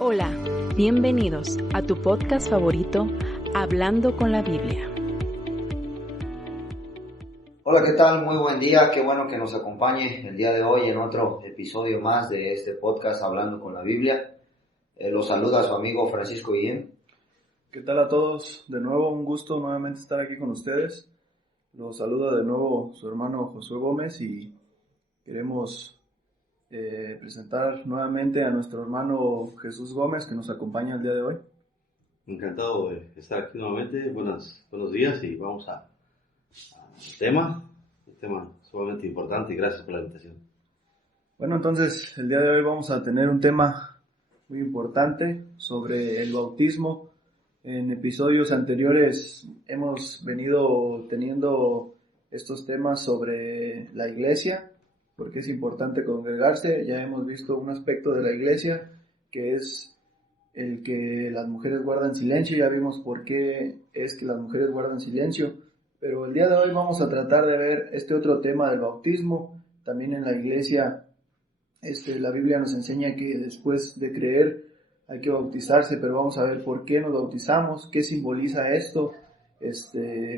Hola, bienvenidos a tu podcast favorito, Hablando con la Biblia. Hola, ¿qué tal? Muy buen día, qué bueno que nos acompañe el día de hoy en otro episodio más de este podcast Hablando con la Biblia. Los saluda su amigo Francisco Guillén. ¿Qué tal a todos? De nuevo, un gusto nuevamente estar aquí con ustedes. Los saluda de nuevo su hermano Josué Gómez y queremos presentar nuevamente a nuestro hermano Jesús Gómez que nos acompaña el día de hoy. Encantado de estar aquí nuevamente. Buenos días y vamos al tema. Un tema sumamente importante y gracias por la invitación. Bueno, entonces el día de hoy vamos a tener un tema muy importante sobre el bautismo. En episodios anteriores hemos venido teniendo estos temas sobre la iglesia, porque es importante congregarse. Ya hemos visto un aspecto de la iglesia que es el que las mujeres guardan silencio. Ya vimos por qué es que las mujeres guardan silencio, pero el día de hoy vamos a tratar de ver este otro tema del bautismo. También en la iglesia la Biblia nos enseña que después de creer hay que bautizarse, pero vamos a ver por qué nos bautizamos, qué simboliza esto,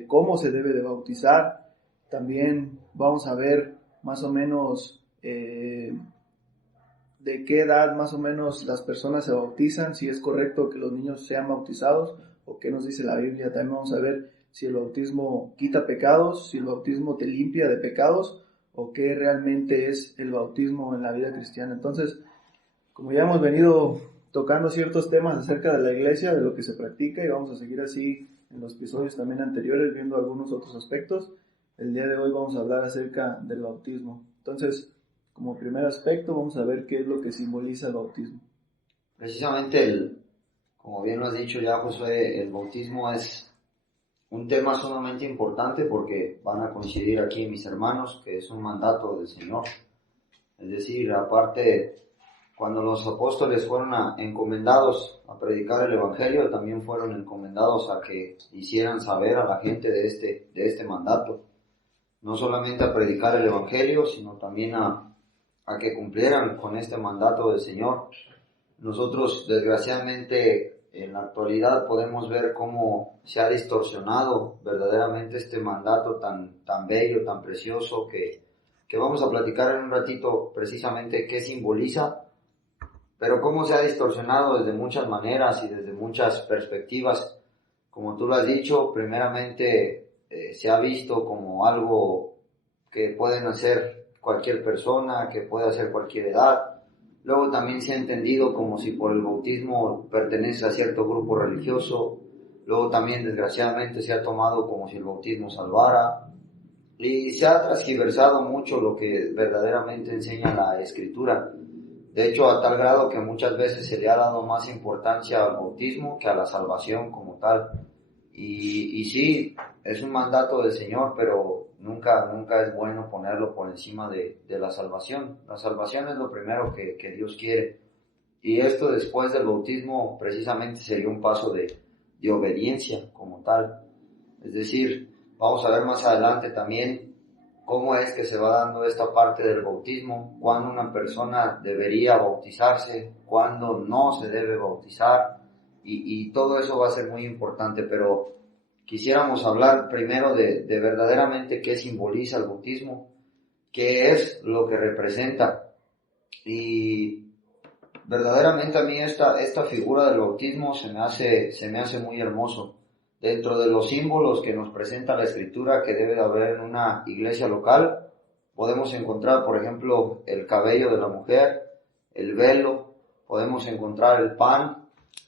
cómo se debe de bautizar. También vamos a ver más o menos de qué edad más o menos las personas se bautizan, si es correcto que los niños sean bautizados o qué nos dice la Biblia. También vamos a ver si el bautismo quita pecados, si el bautismo te limpia de pecados o qué realmente es el bautismo en la vida cristiana. Entonces, como ya hemos venido tocando ciertos temas acerca de la iglesia, de lo que se practica, y vamos a seguir así en los episodios también anteriores viendo algunos otros aspectos, el día de hoy vamos a hablar acerca del bautismo. Entonces, como primer aspecto, vamos a ver qué es lo que simboliza el bautismo. Precisamente, como bien lo has dicho ya, Josué, el bautismo es un tema sumamente importante porque van a coincidir aquí mis hermanos que es un mandato del Señor. Es decir, aparte, cuando los apóstoles fueron encomendados a predicar el Evangelio, también fueron encomendados a que hicieran saber a la gente de este mandato. No solamente a predicar el Evangelio, sino también a que cumplieran con este mandato del Señor. Nosotros, desgraciadamente, en la actualidad podemos ver cómo se ha distorsionado verdaderamente este mandato tan bello, tan precioso, que vamos a platicar en un ratito precisamente qué simboliza, pero cómo se ha distorsionado desde muchas maneras y desde muchas perspectivas. Como tú lo has dicho, primeramente se ha visto como algo que pueden hacer cualquier persona, que puede hacer cualquier edad. Luego también se ha entendido como si por el bautismo pertenece a cierto grupo religioso. Luego también, desgraciadamente, se ha tomado como si el bautismo salvara. Y se ha transgiversado mucho lo que verdaderamente enseña la Escritura. De hecho, a tal grado que muchas veces se le ha dado más importancia al bautismo que a la salvación como tal. Y sí, es un mandato del Señor, pero nunca es bueno ponerlo por encima de la salvación. La salvación es lo primero que Dios quiere. Y esto después del bautismo precisamente sería un paso de obediencia como tal. Es decir, vamos a ver más adelante también cómo es que se va dando esta parte del bautismo, cuándo una persona debería bautizarse, cuándo no se debe bautizar, y todo eso va a ser muy importante, pero quisiéramos hablar primero de verdaderamente qué simboliza el bautismo, qué es lo que representa. Y verdaderamente a mí esta figura del bautismo se me hace muy hermoso. Dentro de los símbolos que nos presenta la Escritura que debe de haber en una iglesia local, podemos encontrar, por ejemplo, el cabello de la mujer, el velo, podemos encontrar el pan,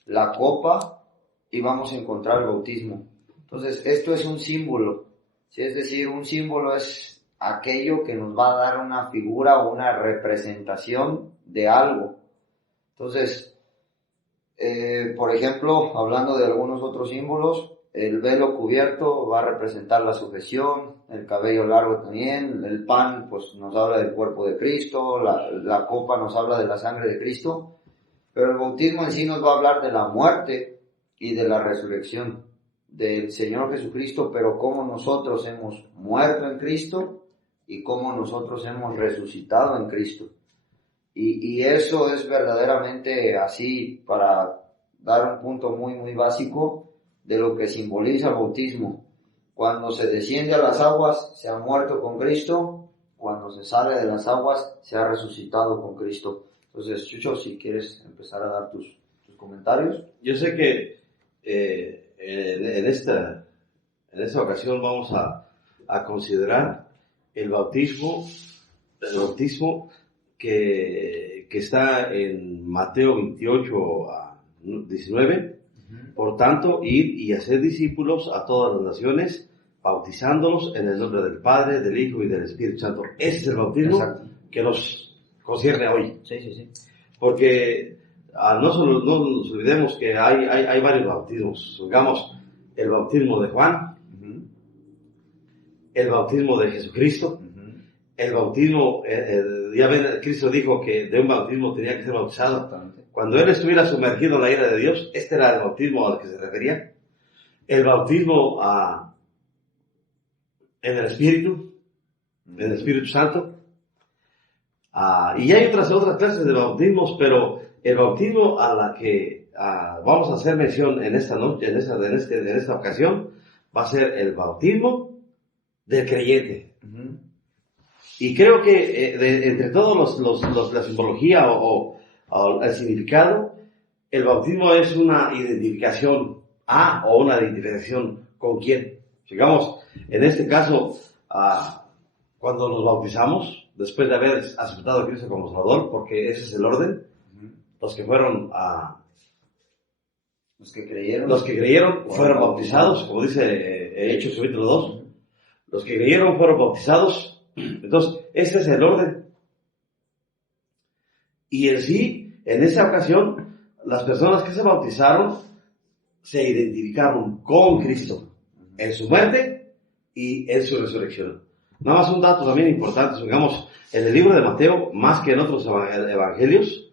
la copa, y vamos a encontrar el bautismo. Entonces, esto es un símbolo, ¿sí? Es decir, un símbolo es aquello que nos va a dar una figura o una representación de algo. Entonces, por ejemplo, hablando de algunos otros símbolos, el velo cubierto va a representar la sujeción, el cabello largo también, el pan pues nos habla del cuerpo de Cristo, la copa nos habla de la sangre de Cristo, pero el bautismo en sí nos va a hablar de la muerte y de la resurrección del Señor Jesucristo, pero cómo nosotros hemos muerto en Cristo y cómo nosotros hemos resucitado en Cristo. Y eso es verdaderamente así, para dar un punto muy, muy básico de lo que simboliza el bautismo. Cuando se desciende a las aguas, se ha muerto con Cristo. Cuando se sale de las aguas, se ha resucitado con Cristo. Entonces, Chucho, si quieres empezar a dar tus comentarios. Yo sé que en esta ocasión vamos a considerar el bautismo que está en Mateo 28 a 19. Por tanto, ir y hacer discípulos a todas las naciones, bautizándolos en el nombre del Padre, del Hijo y del Espíritu Santo. Ese es el bautismo. Exacto. Que nos concierne hoy. Sí. Porque no nos olvidemos que hay varios bautismos. Digamos, el bautismo de Juan, el bautismo de Jesucristo, el bautismo, ya ven, Cristo dijo que de un bautismo tenía que ser bautizado. Cuando él estuviera sumergido en la ira de Dios, este era el bautismo al que se refería. El bautismo en el Espíritu Santo. Y hay otras clases de bautismos, pero el bautismo a la que vamos a hacer mención en esta noche, en esta ocasión, va a ser el bautismo del creyente. Y creo que entre todos la simbología o el significado, el bautismo es una identificación o una identificación con quién. Digamos, en este caso, cuando nos bautizamos, después de haber aceptado a Cristo como Salvador, porque ese es el orden, los que creyeron fueron bautizados, como dice Hechos capítulo 2. Los que creyeron fueron bautizados. Entonces, ese es el orden. Y en esa ocasión, las personas que se bautizaron se identificaron con Cristo en su muerte y en su resurrección. Nada más un dato también importante, digamos, en el libro de Mateo, más que en otros evangelios,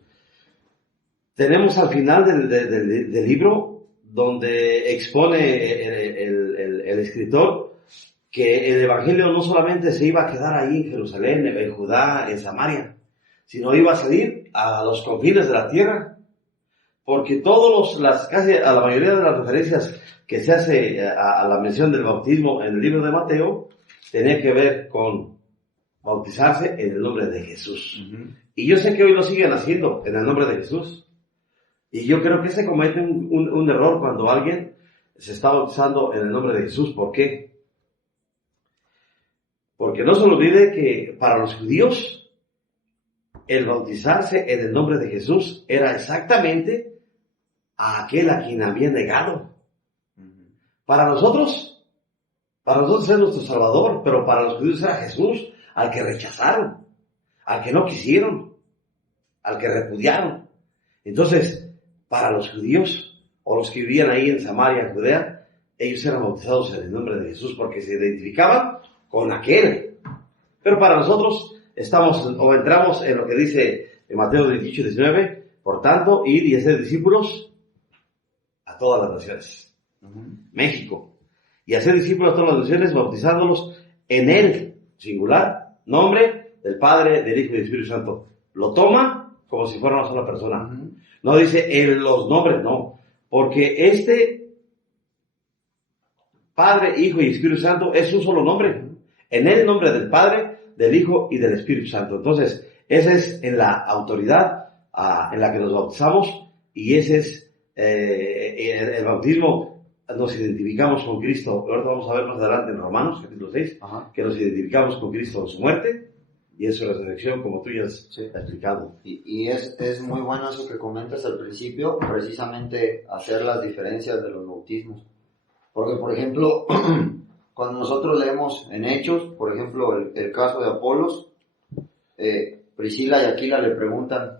tenemos al final del libro donde expone el escritor que el evangelio no solamente se iba a quedar ahí en Jerusalén, en Judá, en Samaria, sino iba a salir a los confines de la tierra, porque casi a la mayoría de las referencias que se hace a la mención del bautismo en el libro de Mateo, tenía que ver con bautizarse en el nombre de Jesús. Y yo sé que hoy lo siguen haciendo en el nombre de Jesús. Y yo creo que se comete un error cuando alguien se está bautizando en el nombre de Jesús. ¿Por qué? Porque no se olvide que para los judíos el bautizarse en el nombre de Jesús era exactamente a aquel a quien había negado. Para nosotros es nuestro Salvador, pero para los judíos era Jesús al que rechazaron, al que no quisieron, al que repudiaron. Entonces, para los judíos, o los que vivían ahí en Samaria, Judea, ellos eran bautizados en el nombre de Jesús porque se identificaban con aquel. Pero para nosotros entramos en lo que dice en Mateo 18, 19, por tanto, ir y hacer discípulos a todas las naciones. México. Y hacer discípulos a todas las naciones, bautizándolos en el singular nombre del Padre, del Hijo y del Espíritu Santo. Lo toma como si fuera una sola persona. No dice en los nombres, no. Porque este Padre, Hijo y Espíritu Santo es un solo nombre. En el nombre del Padre, del Hijo y del Espíritu Santo. Entonces, esa es en la autoridad en la que nos bautizamos, y ese es el bautismo. Nos identificamos con Cristo. Ahorita vamos a ver más adelante en Romanos, capítulo 6, que nos identificamos con Cristo en su muerte y en su resurrección, como tú ya has explicado. Y es muy bueno eso que comentas al principio, precisamente hacer las diferencias de los bautismos. Porque, por ejemplo, cuando nosotros leemos en Hechos, por ejemplo, el caso de Apolos, Priscila y Aquila le preguntan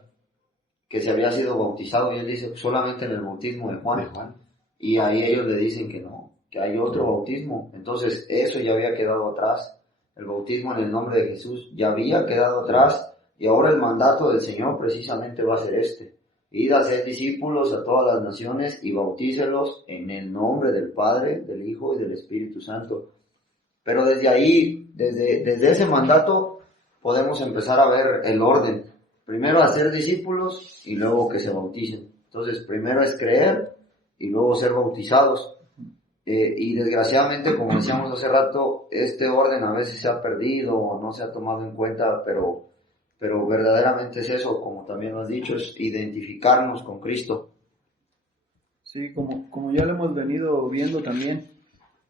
que se había sido bautizado, y él dice solamente en el bautismo de Juan. Y ahí ellos le dicen que no, que hay otro bautismo. Entonces eso ya había quedado atrás. El bautismo en el nombre de Jesús ya había quedado atrás, y ahora el mandato del Señor precisamente va a ser este: id a ser discípulos a todas las naciones y bautícelos en el nombre del Padre, del Hijo y del Espíritu Santo. Pero desde ahí, desde ese mandato, podemos empezar a ver el orden. primero hacer discípulos y luego que se bauticen. Entonces, primero es creer y luego ser bautizados. Y desgraciadamente, como decíamos hace rato, este orden a veces se ha perdido o no se ha tomado en cuenta, pero verdaderamente es eso, como también lo has dicho, es identificarnos con Cristo. Sí, como ya lo hemos venido viendo también,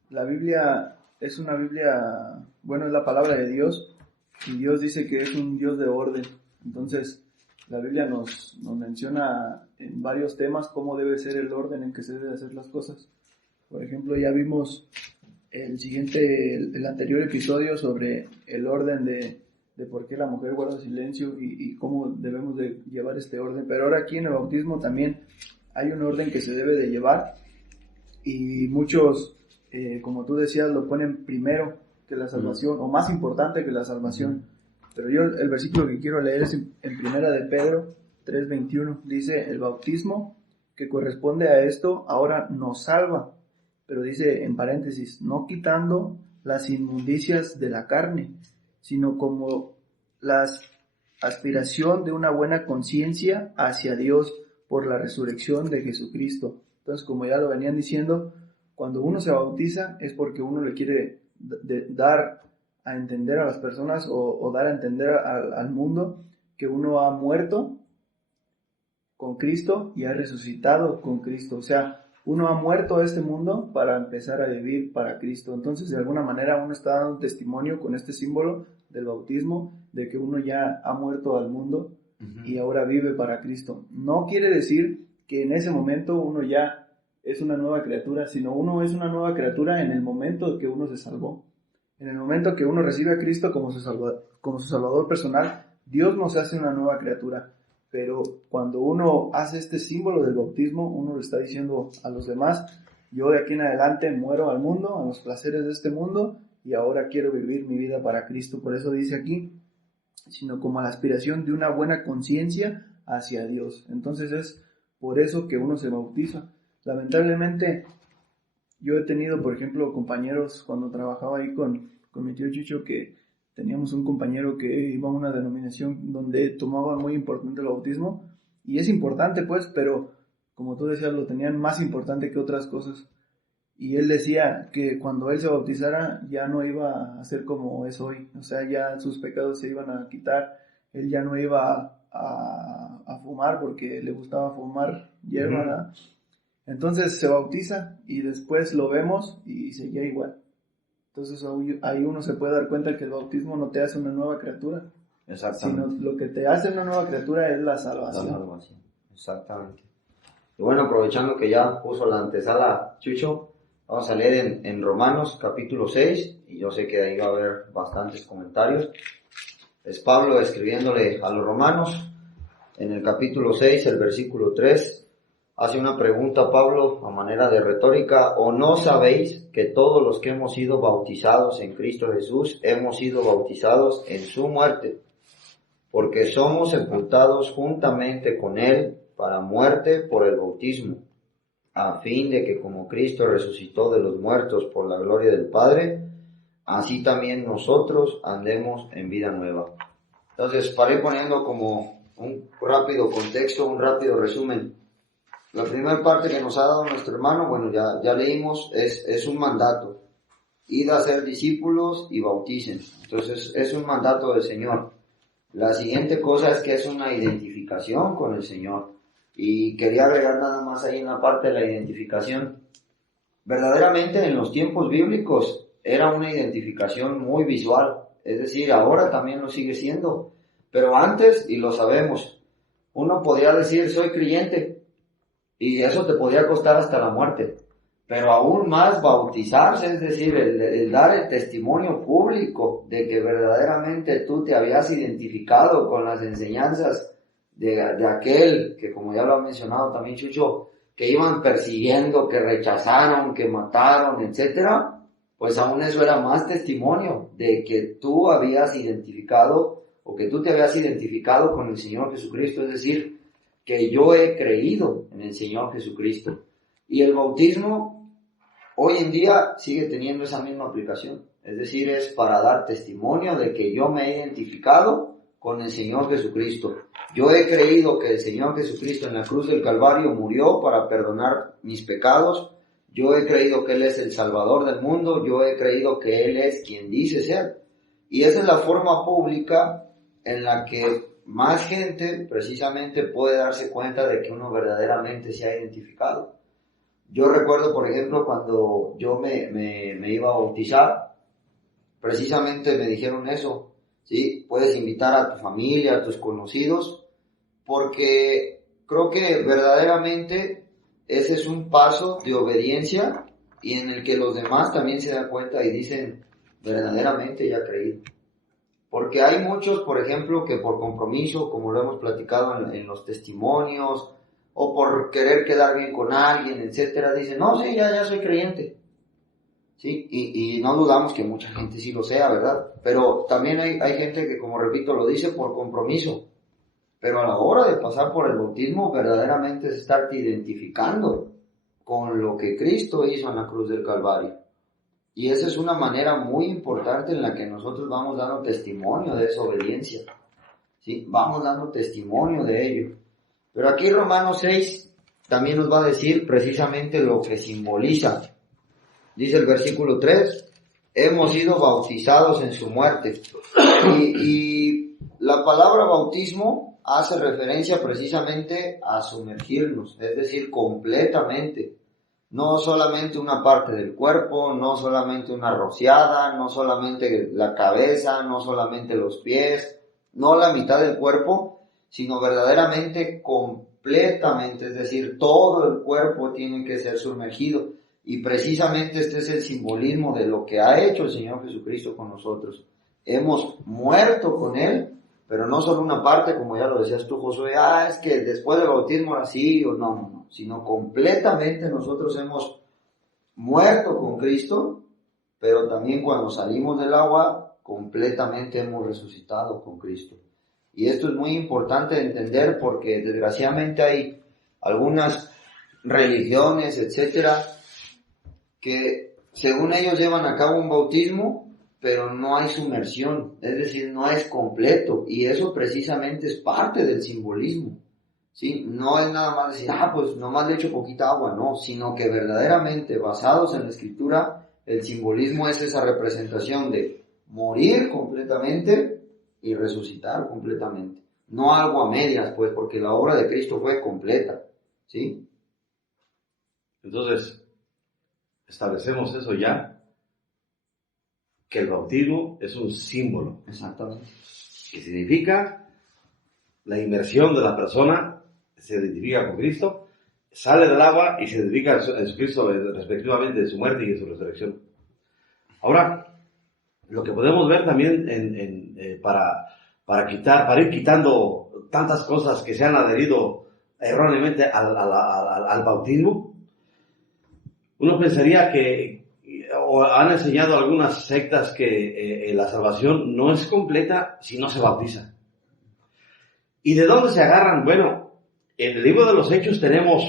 la Biblia es una Biblia, bueno, es la palabra de Dios, y Dios dice que es un Dios de orden. Entonces, la Biblia nos menciona en varios temas cómo debe ser el orden en que se deben hacer las cosas. Por ejemplo, ya vimos el anterior episodio sobre el orden de por qué la mujer guarda silencio y cómo debemos de llevar este orden. Pero ahora aquí en el bautismo también hay un orden que se debe de llevar, y muchos, como tú decías, lo ponen primero que la salvación, o más importante que la salvación. Pero yo el versículo que quiero leer es en Primera de Pedro 3:21. Dice: el bautismo que corresponde a esto ahora nos salva, pero dice en paréntesis, no quitando las inmundicias de la carne, sino como la aspiración de una buena conciencia hacia Dios por la resurrección de Jesucristo. Entonces, como ya lo venían diciendo, cuando uno se bautiza es porque uno le quiere dar a entender a las personas o dar a entender al mundo que uno ha muerto con Cristo y ha resucitado con Cristo. O sea, uno ha muerto a este mundo para empezar a vivir para Cristo. Entonces, de alguna manera, uno está dando testimonio con este símbolo del bautismo de que uno ya ha muerto al mundo y ahora vive para Cristo. No quiere decir que en ese momento uno ya es una nueva criatura, sino uno es una nueva criatura en el momento que uno se salvó. En el momento que uno recibe a Cristo como su Salvador personal, Dios nos hace una nueva criatura. Pero cuando uno hace este símbolo del bautismo, uno le está diciendo a los demás: yo de aquí en adelante muero al mundo, a los placeres de este mundo, y ahora quiero vivir mi vida para Cristo. Por eso dice aquí, sino como la aspiración de una buena conciencia hacia Dios. Entonces es por eso que uno se bautiza. Lamentablemente, yo he tenido, por ejemplo, compañeros cuando trabajaba ahí con mi tío Chucho, que teníamos un compañero que iba a una denominación donde tomaba muy importante el bautismo, y es importante pues, pero como tú decías, lo tenían más importante que otras cosas. Y él decía que cuando él se bautizara ya no iba a ser como es hoy, o sea, ya sus pecados se iban a quitar, él ya no iba a fumar porque le gustaba fumar hierba, ¿verdad? Entonces se bautiza y después lo vemos y seguía igual. Entonces ahí uno se puede dar cuenta que el bautismo no te hace una nueva criatura. Exactamente. Sino lo que te hace una nueva criatura es la salvación. La salvación. Exactamente. Y bueno, aprovechando que ya puso la antesala Chucho, vamos a leer en Romanos capítulo 6, y yo sé que ahí va a haber bastantes comentarios. Es Pablo escribiéndole a los romanos, en el capítulo 6, el versículo 3, hace una pregunta Pablo a manera de retórica: ¿o no sabéis que todos los que hemos sido bautizados en Cristo Jesús hemos sido bautizados en su muerte? Porque somos sepultados juntamente con Él para muerte por el bautismo, a fin de que como Cristo resucitó de los muertos por la gloria del Padre, así también nosotros andemos en vida nueva. Entonces, para ir poniendo como un rápido contexto, un rápido resumen, la primera parte que nos ha dado nuestro hermano, bueno, ya leímos, es un mandato: id a ser discípulos y bauticen. Entonces, es un mandato del Señor. La siguiente cosa es que es una identificación con el Señor. Y quería agregar nada más ahí en la parte de la identificación. Verdaderamente en los tiempos bíblicos era una identificación muy visual. Es decir, ahora también lo sigue siendo. Pero antes, y lo sabemos, uno podía decir soy creyente, y eso te podía costar hasta la muerte. Pero aún más bautizarse, es decir, el dar el testimonio público de que verdaderamente tú te habías identificado con las enseñanzas de aquel que, como ya lo ha mencionado también Chucho, que iban persiguiendo, que rechazaron, que mataron, etcétera, pues aún eso era más testimonio de que tú habías identificado, o que tú te habías identificado con el Señor Jesucristo, es decir, que yo he creído en el Señor Jesucristo. Y el bautismo hoy en día sigue teniendo esa misma aplicación, es decir, es para dar testimonio de que yo me he identificado con el Señor Jesucristo. Yo he creído que el Señor Jesucristo en la cruz del Calvario murió para perdonar mis pecados. Yo he creído que Él es el Salvador del mundo. Yo he creído que Él es quien dice ser. Y esa es la forma pública en la que más gente precisamente puede darse cuenta de que uno verdaderamente se ha identificado. Yo recuerdo, por ejemplo, cuando yo me iba a bautizar, precisamente me dijeron eso, ¿sí? Puedes invitar a tu familia, a tus conocidos, porque creo que verdaderamente ese es un paso de obediencia y en el que los demás también se dan cuenta y dicen, verdaderamente ya creí. Porque hay muchos, por ejemplo, que por compromiso, como lo hemos platicado en los testimonios, o por querer quedar bien con alguien, etcétera, dicen, no, sí, ya soy creyente. Sí, y no dudamos que mucha gente sí lo sea, ¿verdad? Pero también hay gente que, como repito, lo dice por compromiso. Pero a la hora de pasar por el bautismo, verdaderamente es estarte identificando con lo que Cristo hizo en la cruz del Calvario. Y esa es una manera muy importante en la que nosotros vamos dando testimonio de esa obediencia. ¿Sí? Vamos dando testimonio de ello. Pero aquí Romanos 6 también nos va a decir precisamente lo que simboliza. Dice el versículo 3, hemos sido bautizados en su muerte. Y la palabra bautismo hace referencia precisamente a sumergirnos, es decir, completamente. No solamente una parte del cuerpo, no solamente una rociada, no solamente la cabeza, no solamente los pies, no la mitad del cuerpo, sino verdaderamente completamente, es decir, todo el cuerpo tiene que ser sumergido. Y precisamente este es el simbolismo de lo que ha hecho el Señor Jesucristo con nosotros. Hemos muerto con Él, pero no solo una parte, como ya lo decías tú, Josué, es que después del bautismo era así, o no, sino completamente nosotros hemos muerto con Cristo, pero también cuando salimos del agua, completamente hemos resucitado con Cristo. Y esto es muy importante de entender porque desgraciadamente hay algunas religiones, etcétera, que según ellos llevan a cabo un bautismo, pero no hay sumersión, es decir, no es completo, y eso precisamente es parte del simbolismo, ¿sí? No es nada más decir, pues nomás le echo poquita agua, no, sino que verdaderamente basados en la Escritura, el simbolismo es esa representación de morir completamente y resucitar completamente, no algo a medias, pues, porque la obra de Cristo fue completa, ¿sí? Entonces, establecemos eso ya, que el bautismo es un símbolo. Exactamente. Que significa la inmersión de la persona, se identifica con Cristo, sale del agua y se identifica en Jesucristo respectivamente de su muerte y de su resurrección. Ahora, lo que podemos ver también para ir quitando tantas cosas que se han adherido erróneamente al bautismo, uno pensaría o han enseñado algunas sectas que la salvación no es completa si no se bautiza. ¿Y de dónde se agarran? Bueno, en el libro de los Hechos tenemos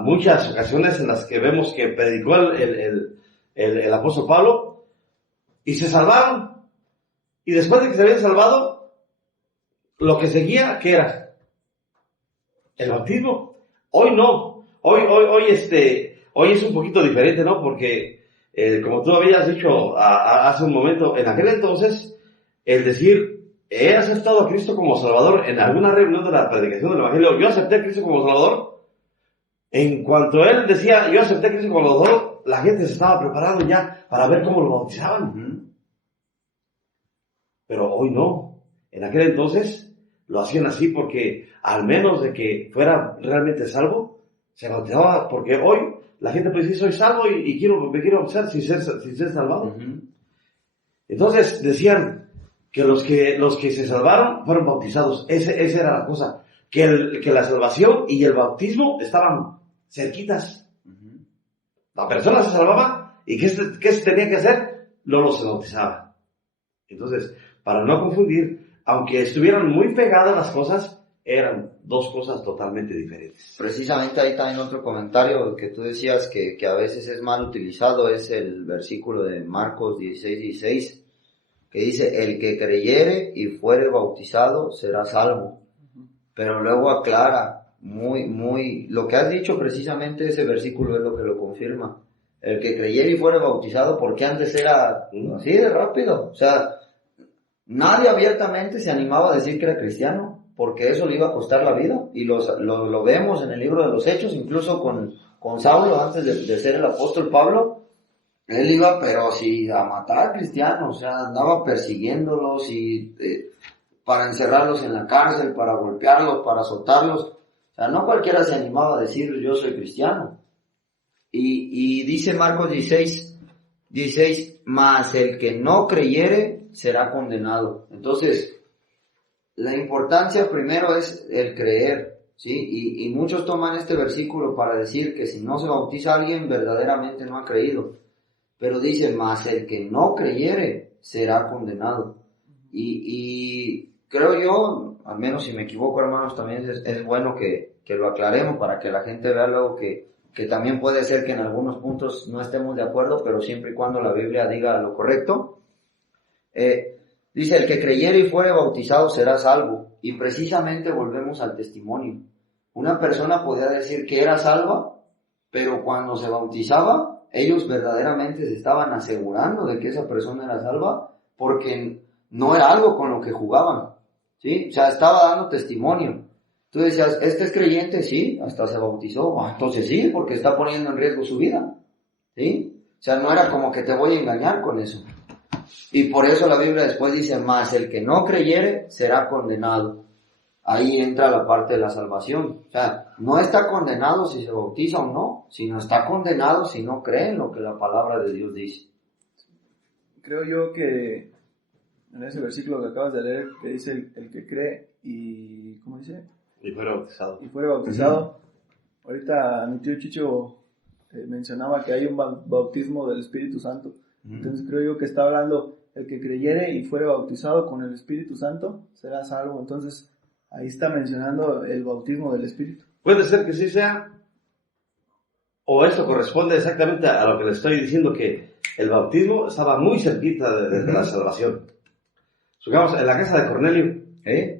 muchas ocasiones en las que vemos que predicó el apóstol Pablo y se salvaron. Y después de que se habían salvado, lo que seguía, ¿qué era? El bautismo. Hoy no. Hoy es un poquito diferente, ¿no? Porque, como tú habías dicho hace un momento, en aquel entonces, el decir, he aceptado a Cristo como Salvador en alguna reunión de la predicación del Evangelio, yo acepté a Cristo como Salvador. En cuanto él decía, yo acepté a Cristo como Salvador, la gente se estaba preparando ya para ver cómo lo bautizaban. Pero hoy no. En aquel entonces lo hacían así porque, al menos de que fuera realmente salvo, se bautizaba, porque hoy la gente puede decir, soy salvo y me quiero bautizar sin ser salvado. Entonces decían que los que se salvaron fueron bautizados. Esa era la cosa. Que la salvación y el bautismo estaban cerquitas. La persona se salvaba y ¿qué se tenía que hacer? Luego se bautizaba. Entonces, para no confundir, aunque estuvieran muy pegadas las cosas, eran dos cosas totalmente diferentes. Precisamente ahí también otro comentario que tú decías que a veces es mal utilizado, es el versículo de Marcos 16:16, que dice, el que creyere y fuere bautizado será salvo. Pero luego aclara, lo que has dicho precisamente ese versículo es lo que lo confirma. El que creyere y fuere bautizado, porque antes era así de rápido. O sea, nadie abiertamente se animaba a decir que era cristiano, porque eso le iba a costar la vida. Y lo vemos en el libro de los Hechos, incluso con Saulo, antes de ser el apóstol Pablo. Él iba, pero sí, a matar cristianos, o sea, andaba persiguiéndolos y para encerrarlos en la cárcel, para golpearlos, para azotarlos. O sea, no cualquiera se animaba a decir, yo soy cristiano. Y dice Marcos 16, mas el que no creyere será condenado. Entonces, la importancia primero es el creer, ¿sí? Y muchos toman este versículo para decir que si no se bautiza alguien, verdaderamente no ha creído. Pero dice, mas el que no creyere será condenado. Y creo yo, al menos si me equivoco, hermanos, también es bueno que lo aclaremos para que la gente vea luego que también puede ser que en algunos puntos no estemos de acuerdo, pero siempre y cuando la Biblia diga lo correcto. Dice, el que creyere y fuere bautizado será salvo. Y precisamente volvemos al testimonio. Una persona podía decir que era salva, pero cuando se bautizaba, ellos verdaderamente se estaban asegurando de que esa persona era salva, porque no era algo con lo que jugaban, ¿sí? O sea, estaba dando testimonio. Tú decías, ¿este es creyente? Sí, hasta se bautizó. Entonces sí, porque está poniendo en riesgo su vida, ¿sí? O sea, no era como que te voy a engañar con eso. Y por eso la Biblia después dice, más el que no creyere será condenado. Ahí entra la parte de la salvación. O sea, no está condenado si se bautiza o no, sino está condenado si no cree en lo que la palabra de Dios dice. Creo yo que en ese versículo que acabas de leer, que dice el que cree y... ¿cómo dice? Y fuera bautizado. Y fuera bautizado. Uh-huh. Ahorita mi tío Chicho mencionaba que hay un bautismo del Espíritu Santo. Uh-huh. Entonces creo yo que está hablando, el que creyere y fuere bautizado con el Espíritu Santo será salvo. Entonces ahí está mencionando el bautismo del Espíritu. Puede ser que sí sea, o esto corresponde exactamente a lo que le estoy diciendo, que el bautismo estaba muy cerquita de la salvación. Supongamos, en la casa de Cornelio,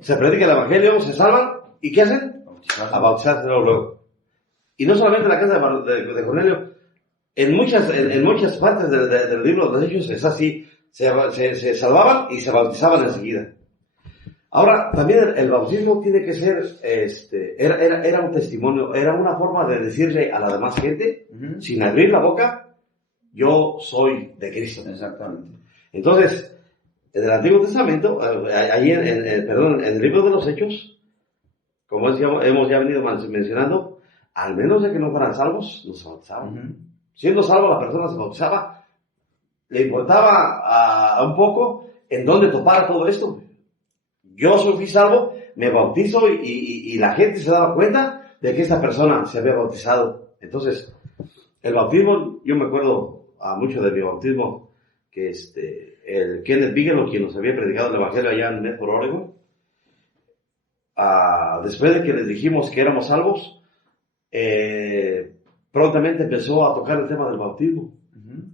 se predica el Evangelio, se salvan, ¿y qué hacen? A bautizarse luego. Y no solamente en la casa de Cornelio, en muchas partes del libro de los Hechos es así, se salvaban y se bautizaban enseguida. Ahora, también el bautismo tiene que ser, era un testimonio, era una forma de decirle a la demás gente, uh-huh, sin abrir la boca, yo soy de Cristo. Exactamente. Entonces, en el Antiguo Testamento, ahí en el libro de los Hechos, como hemos ya venido mencionando, al menos de que no fueran salvos, no se bautizaban. Uh-huh. Siendo salvo, la persona se bautizaba, le importaba un poco en dónde topara todo esto. Yo fui salvo, me bautizo y la gente se daba cuenta de que esta persona se había bautizado. Entonces, el bautismo, yo me acuerdo mucho de mi bautismo, que el Kenneth Bigelow, quien nos había predicado el Evangelio allá en Medford, Oregon, después de que les dijimos que éramos salvos, prontamente empezó a tocar el tema del bautismo. Uh-huh.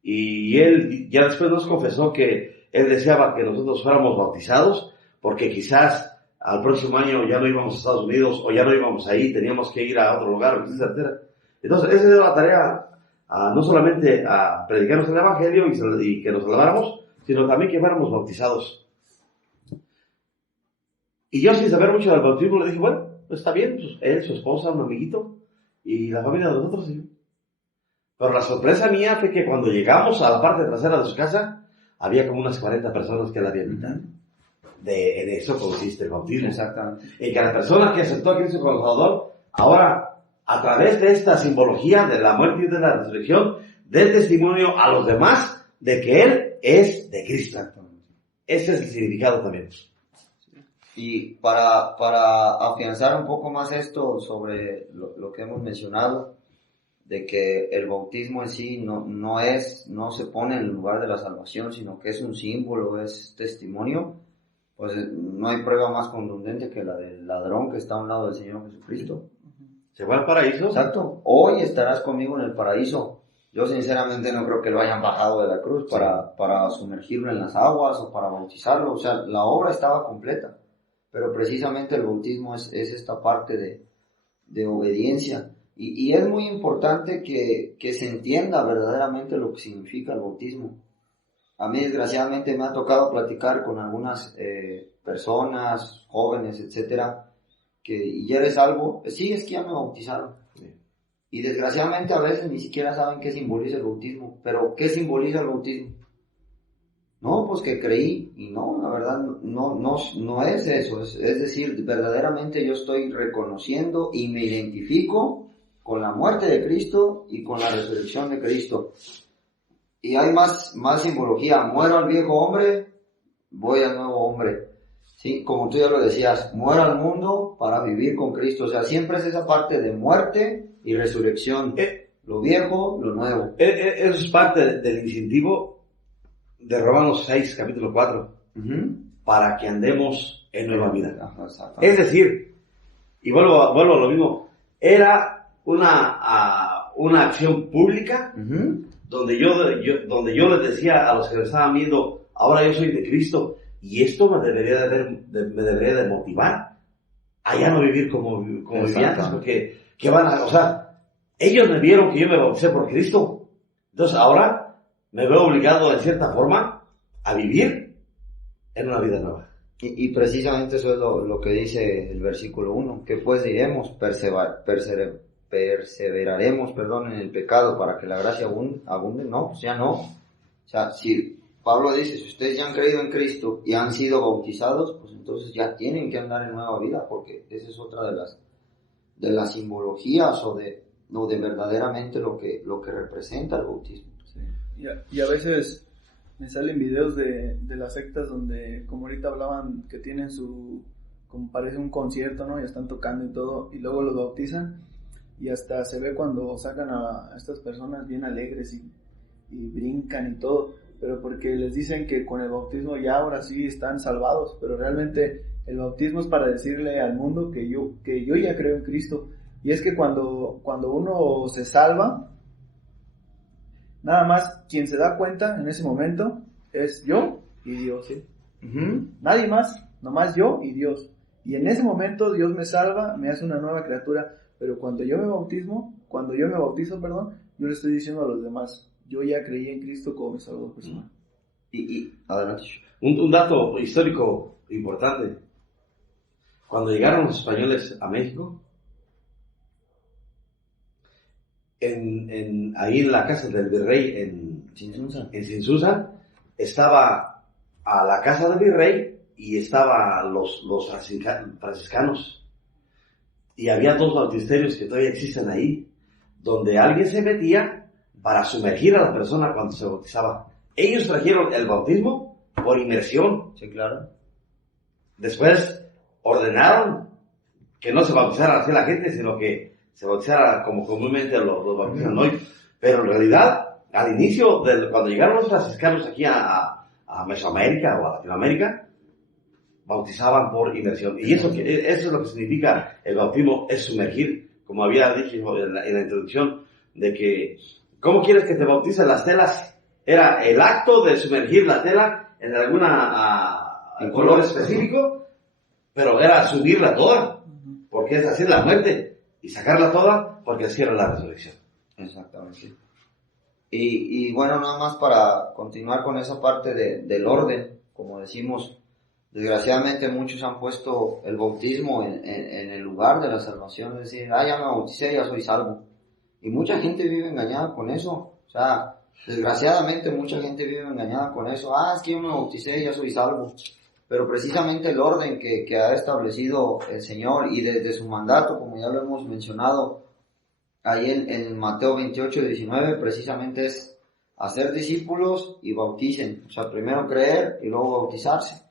Y él ya después nos confesó que él deseaba que nosotros fuéramos bautizados, porque quizás al próximo año ya no íbamos a Estados Unidos o ya no íbamos ahí, teníamos que ir a otro lugar, etc. Entonces, esa era la tarea, no solamente a predicarnos el Evangelio y que nos salváramos, sino también que fuéramos bautizados. Y yo, sin saber mucho del bautismo, le dije, bueno, pues está bien, pues él, su esposa, un amiguito, y la familia de nosotros, sí. Pero la sorpresa mía fue que cuando llegamos a la parte trasera de su casa, había como unas 40 personas que la habían invitado. En eso consiste el bautismo. Exactamente. Y que la persona que aceptó a Cristo como Salvador, ahora, a través de esta simbología de la muerte y de la resurrección, dé testimonio a los demás de que Él es de Cristo. Ese es el significado también. Y para afianzar un poco más esto sobre lo que hemos mencionado, de que el bautismo en sí no se pone en el lugar de la salvación, sino que es un símbolo, es testimonio, pues no hay prueba más contundente que la del ladrón que está a un lado del Señor Jesucristo. ¿Se va al paraíso? Exacto. Hoy estarás conmigo en el paraíso. Yo sinceramente no creo que lo hayan bajado de la cruz para sumergirlo en las aguas o para bautizarlo. O sea, la obra estaba completa. Pero precisamente el bautismo es esta parte de obediencia. Y es muy importante que se entienda verdaderamente lo que significa el bautismo. A mí desgraciadamente me ha tocado platicar con algunas personas, jóvenes, etcétera, que ya eres salvo. Sí, es que ya me bautizaron. Sí. Y desgraciadamente a veces ni siquiera saben qué simboliza el bautismo. Pero ¿qué simboliza el bautismo? No, pues que creí. Y no, la verdad no es eso. Es decir, verdaderamente yo estoy reconociendo y me identifico con la muerte de Cristo y con la resurrección de Cristo. Y hay más simbología. Muero al viejo hombre, voy al nuevo hombre. Sí, como tú ya lo decías, muero al mundo para vivir con Cristo. O sea, siempre es esa parte de muerte y resurrección. Lo viejo, lo nuevo. Eso es parte del incentivo de Romanos 6, capítulo 4. Para que andemos en nueva vida. Ajá, es decir, y vuelvo a lo mismo, era una acción pública donde yo les decía a los que me estaban viendo, ahora yo soy de Cristo, y esto me debería de motivar a ya no vivir como vivía antes, porque o sea, ellos me vieron que yo me bauticé por Cristo, entonces ahora me veo obligado en cierta forma a vivir en una vida nueva. Y precisamente eso es lo que dice el versículo 1, que pues diremos, perseveraremos, en el pecado para que la gracia abunde. No, pues ya no. O sea, si Pablo dice, si ustedes ya han creído en Cristo y han sido bautizados, pues entonces ya tienen que andar en nueva vida, porque esa es otra de las simbologías o de verdaderamente lo que representa el bautismo. Sí. Y a veces me salen videos de las sectas donde, como ahorita hablaban, que tienen como parece un concierto, ¿no? Y están tocando y todo, y luego los bautizan, y hasta se ve cuando sacan a estas personas bien alegres y brincan y todo, pero porque les dicen que con el bautismo ya ahora sí están salvados, pero realmente el bautismo es para decirle al mundo que yo ya creo en Cristo. Y es que cuando uno se salva, nada más quien se da cuenta en ese momento es yo y Dios, ¿sí? Nadie más, nomás yo y Dios. Y en ese momento Dios me salva, me hace una nueva criatura, pero cuando yo me bautizo, yo le estoy diciendo a los demás, yo ya creí en Cristo como mi Salvador personal. Y adelante. Un dato histórico importante. Cuando llegaron los españoles a México, ahí en la casa del virrey en Sinsusa, estaba a la casa del virrey y estaba los franciscanos. Y había 2 bautisterios que todavía existen ahí, donde alguien se metía para sumergir a la persona cuando se bautizaba. Ellos trajeron el bautismo por inmersión. Sí, claro. Después ordenaron que no se bautizara así la gente, sino que se bautizara como comúnmente los bautizan hoy. Pero en realidad, al inicio, cuando llegaron los franciscanos aquí a Mesoamérica o a Latinoamérica, bautizaban por inmersión. Y eso es lo que significa el bautismo, es sumergir, como había dicho en la introducción, de que, ¿cómo quieres que te bauticen las telas? Era el acto de sumergir la tela en alguna color específico, pero era subirla toda, porque es así la muerte, y sacarla toda, porque así era la resurrección. Exactamente. Y bueno, nada más para continuar con esa parte del orden, como decimos, desgraciadamente muchos han puesto el bautismo en el lugar de la salvación, es decir, ya me bauticé, ya soy salvo. Y mucha gente vive engañada con eso. O sea, desgraciadamente mucha gente vive engañada con eso. Es que yo me bauticé, ya soy salvo. Pero precisamente el orden que ha establecido el Señor y desde su mandato, como ya lo hemos mencionado ahí en Mateo 28:19, precisamente es hacer discípulos y bauticen. O sea, primero creer y luego bautizarse.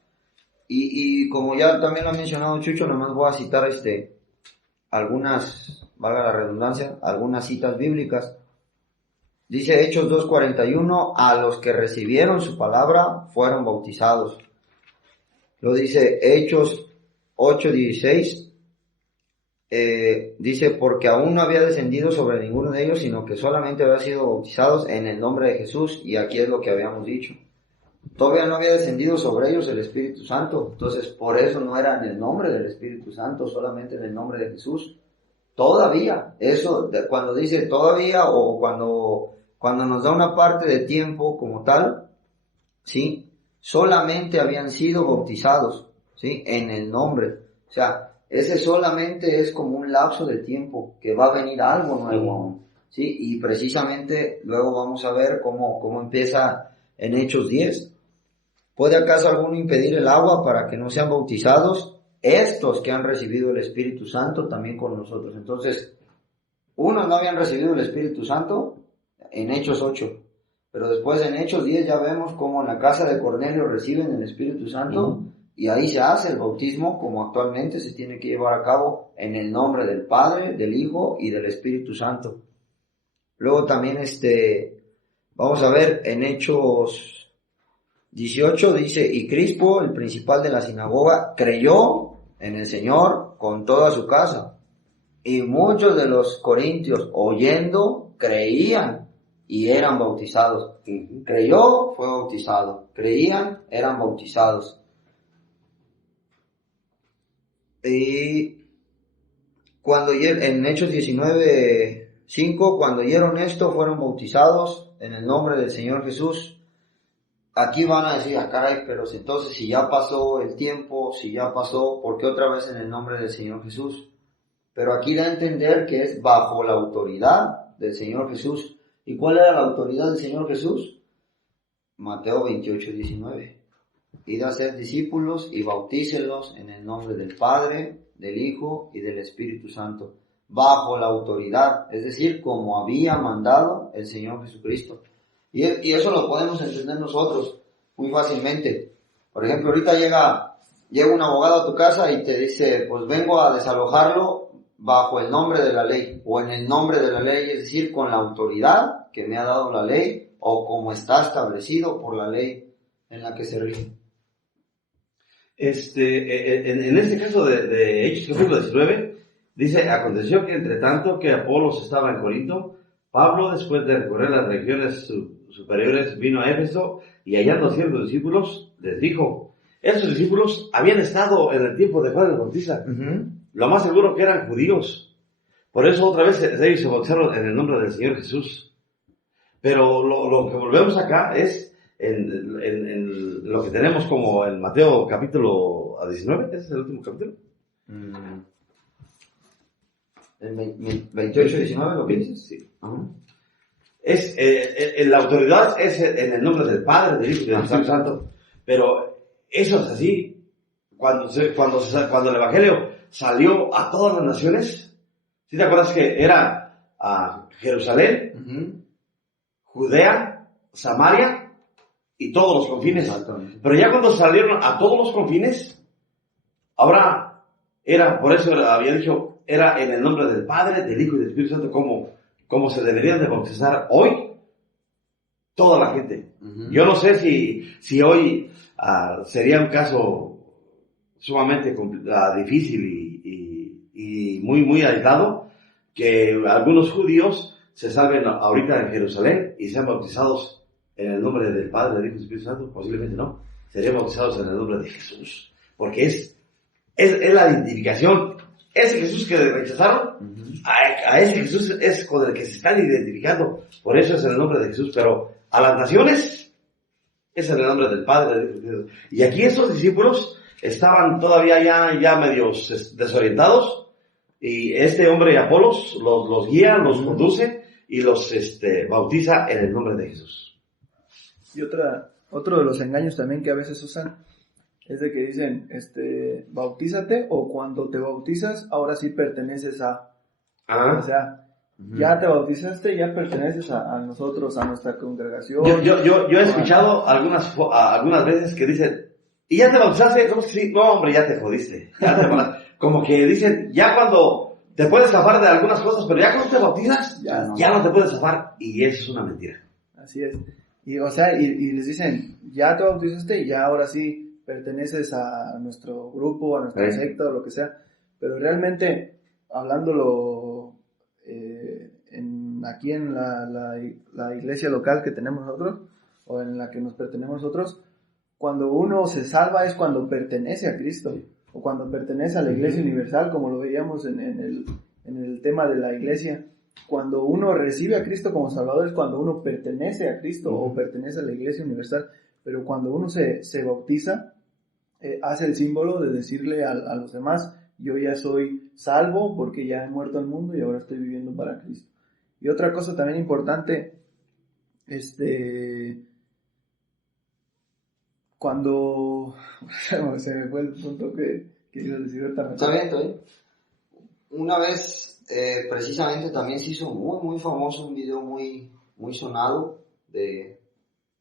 Y como ya también lo ha mencionado Chucho, nomás voy a citar algunas, valga la redundancia, algunas citas bíblicas. Dice Hechos 2:41, a los que recibieron su palabra fueron bautizados. Lo dice Hechos 8:16, dice, porque aún no había descendido sobre ninguno de ellos, sino que solamente había sido bautizados en el nombre de Jesús, y aquí es lo que habíamos dicho. Todavía no había descendido sobre ellos el Espíritu Santo, entonces por eso no era en el nombre del Espíritu Santo, solamente en el nombre de Jesús. Todavía, eso, cuando dice todavía, o cuando nos da una parte de tiempo como tal, ¿sí? Solamente habían sido bautizados, ¿sí? En el nombre. O sea, ese solamente es como un lapso de tiempo, que va a venir algo nuevo aún, ¿sí? Y precisamente luego vamos a ver cómo empieza en Hechos 10. ¿Puede acaso alguno impedir el agua para que no sean bautizados? Estos que han recibido el Espíritu Santo también con nosotros. Entonces, unos no habían recibido el Espíritu Santo en Hechos 8, pero después en Hechos 10 ya vemos cómo en la casa de Cornelio reciben el Espíritu Santo, y ahí se hace el bautismo como actualmente se tiene que llevar a cabo en el nombre del Padre, del Hijo y del Espíritu Santo. Luego también vamos a ver en Hechos 18 dice, y Crispo, el principal de la sinagoga, creyó en el Señor con toda su casa. Y muchos de los corintios, oyendo, creían y eran bautizados. Creyó, fue bautizado. Creían, eran bautizados. Y en Hechos 19:5, cuando oyeron esto, fueron bautizados en el nombre del Señor Jesús. Aquí van a decir, caray, pero entonces si ya pasó el tiempo, si ya pasó, ¿por qué otra vez en el nombre del Señor Jesús? Pero aquí da a entender que es bajo la autoridad del Señor Jesús. ¿Y cuál era la autoridad del Señor Jesús? Mateo 28:19. Id a ser discípulos y bautícenlos en el nombre del Padre, del Hijo y del Espíritu Santo. Bajo la autoridad, es decir, como había mandado el Señor Jesucristo. Y eso lo podemos entender nosotros muy fácilmente. Por ejemplo, ahorita llega un abogado a tu casa y te dice, pues vengo a desalojarlo bajo el nombre de la ley, o en el nombre de la ley, es decir, con la autoridad que me ha dado la ley, o como está establecido por la ley en la que se rige. En este caso de Hechos capítulo 19, dice, aconteció que entre tanto que Apolos estaba en Corinto, Pablo, después de recorrer las regiones superiores, vino a Éfeso, y hallando ciertos discípulos, les dijo, esos discípulos habían estado en el tiempo de Juan el Bautista, lo más seguro que eran judíos, por eso otra vez ellos se bautizaron en el nombre del Señor Jesús. Pero lo que volvemos acá es en lo que tenemos como en Mateo capítulo 19, ese es el último capítulo. El 28-19 lo que dices. Sí. La autoridad es en el nombre del Padre, del Hijo y del Espíritu Santo. Pero eso es así. Cuando el Evangelio salió a todas las naciones, ¿sí te acuerdas que era a Jerusalén, Judea, Samaria y todos los confines? Pero ya cuando salieron a todos los confines, ahora por eso había dicho, era en el nombre del Padre, del Hijo y del Espíritu Santo, como se deberían de bautizar hoy toda la gente. Yo no sé si hoy sería un caso sumamente difícil y muy, muy aislado, que algunos judíos se salven ahorita en Jerusalén y sean bautizados en el nombre del Padre, del Hijo y del Espíritu Santo. Posiblemente no. Serían bautizados en el nombre de Jesús. Porque es la identificación. Ese Jesús que rechazaron, a ese Jesús es con el que se están identificando. Por eso es en el nombre de Jesús. Pero a las naciones es en el nombre del Padre, del Hijo y del Espíritu Santo. Y aquí estos discípulos estaban todavía ya medios desorientados. Y este hombre Apolos los guía, los conduce y los bautiza en el nombre de Jesús. Y otro de los engaños también que a veces usan es de que dicen, bautízate, o cuando te bautizas, ahora sí perteneces a... O sea, ya te bautizaste, ya perteneces a nosotros, a nuestra congregación. Yo he escuchado algunas veces que dicen, ¿y ya te bautizaste? ¿Cómo que sí? No, hombre, ya te jodiste. Como que dicen, ya cuando te puedes zafar de algunas cosas, pero ya cuando te bautizas, ya no te puedes zafar. Y eso es una mentira. Así es. Y les dicen, ya te bautizaste y ya ahora sí perteneces a nuestro grupo, a nuestra secta o lo que sea. Pero realmente hablándolo aquí en la iglesia local que tenemos nosotros, o en la que nos pertenecemos nosotros, cuando uno se salva es cuando pertenece a Cristo, o cuando pertenece a la iglesia universal, como lo veíamos en el tema de la iglesia. Cuando uno recibe a Cristo como Salvador es cuando uno pertenece a Cristo o pertenece a la iglesia universal. Pero cuando uno se bautiza, hace el símbolo de decirle a los demás: yo ya soy salvo porque ya he muerto al mundo y ahora estoy viviendo para Cristo. Y otra cosa también importante, cuando se me fue el punto que iba a decir ahorita. Está bien. Una vez, precisamente también se hizo muy, muy famoso un video muy, muy sonado de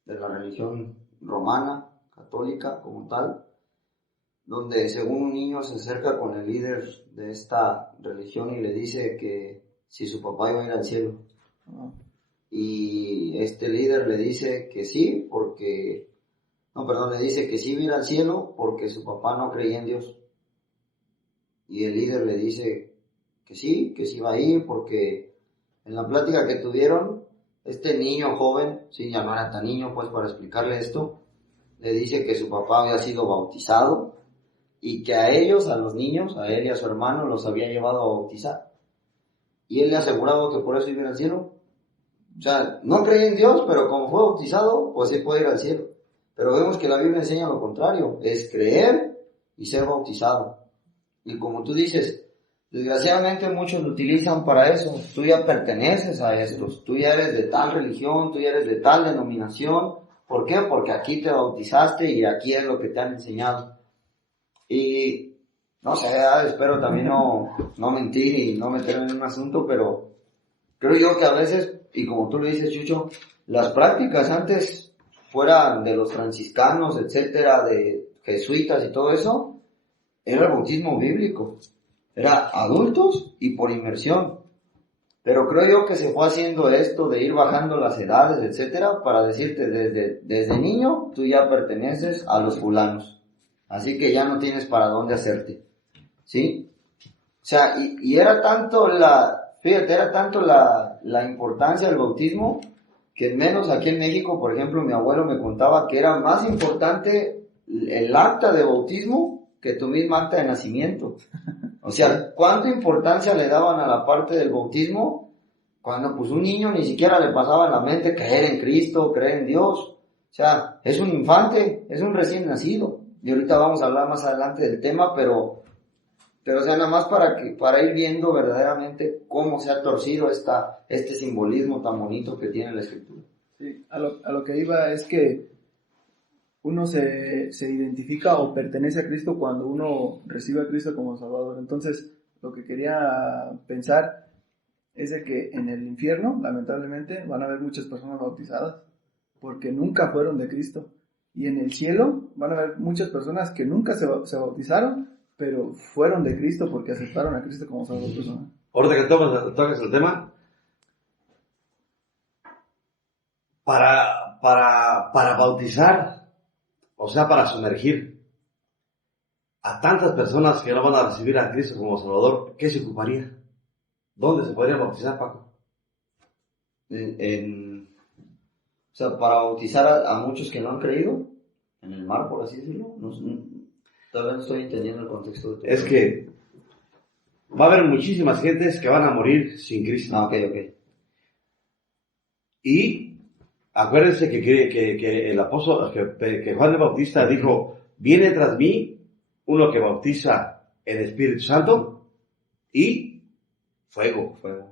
la religión romana, católica como tal, donde según un niño se acerca con el líder de esta religión y le dice que si su papá iba a ir al cielo. Y este líder le dice que sí, le dice que sí iba a ir al cielo porque su papá no creía en Dios. Y el líder le dice que sí iba a ir porque en la plática que tuvieron, este niño joven, sí, ya no era tan niño pues para explicarle esto, le dice que su papá había sido bautizado y que a ellos, a los niños, a él y a su hermano, los había llevado a bautizar. Y él le aseguraba que por eso iba a ir al cielo. O sea, no creía en Dios, pero como fue bautizado, pues él puede ir al cielo. Pero vemos que la Biblia enseña lo contrario, es creer y ser bautizado. Y como tú dices, desgraciadamente muchos lo utilizan para eso. Tú ya perteneces a estos, tú ya eres de tal religión, tú ya eres de tal denominación. ¿Por qué? Porque aquí te bautizaste y aquí es lo que te han enseñado. Y no sé, espero también no mentir y no meterme en un asunto, pero creo yo que a veces, y como tú lo dices, Chucho, las prácticas antes, fuera de los franciscanos, etcétera, de jesuitas y todo eso, era el bautismo bíblico. Era adultos y por inmersión. Pero creo yo que se fue haciendo esto de ir bajando las edades, etcétera, para decirte desde niño tú ya perteneces a los fulanos. Así que ya no tienes para dónde hacerte. ¿Sí? O sea, y era tanto la importancia del bautismo que menos aquí en México, por ejemplo, mi abuelo me contaba que era más importante el acta de bautismo que tu misma acta de nacimiento. O sea, ¿cuánta importancia le daban a la parte del bautismo cuando pues un niño ni siquiera le pasaba en la mente creer en Cristo, creer en Dios? O sea, es un infante, es un recién nacido. Y ahorita vamos a hablar más adelante del tema, pero o sea, nada más para ir viendo verdaderamente cómo se ha torcido este simbolismo tan bonito que tiene la Escritura. Sí, a lo que iba es que uno se identifica o pertenece a Cristo cuando uno recibe a Cristo como Salvador. Entonces, lo que quería pensar es de que en el infierno, lamentablemente, van a haber muchas personas bautizadas porque nunca fueron de Cristo. Y en el cielo van a haber muchas personas que nunca se bautizaron, pero fueron de Cristo porque aceptaron a Cristo como Salvador personal. Ahorita que tocas el tema, para bautizar, o sea, para sumergir a tantas personas que no van a recibir a Cristo como Salvador, ¿qué se ocuparía? ¿Dónde se podría bautizar, Paco? O sea, para bautizar a muchos que no han creído, en el mar, por así decirlo. Todavía no estoy entendiendo el contexto de todo. Es que va a haber muchísimas gentes que van a morir sin Cristo. Ok. Y acuérdense que el apóstol, que Juan el Bautista dijo: viene tras mí uno que bautiza en Espíritu Santo y fuego. Ajá.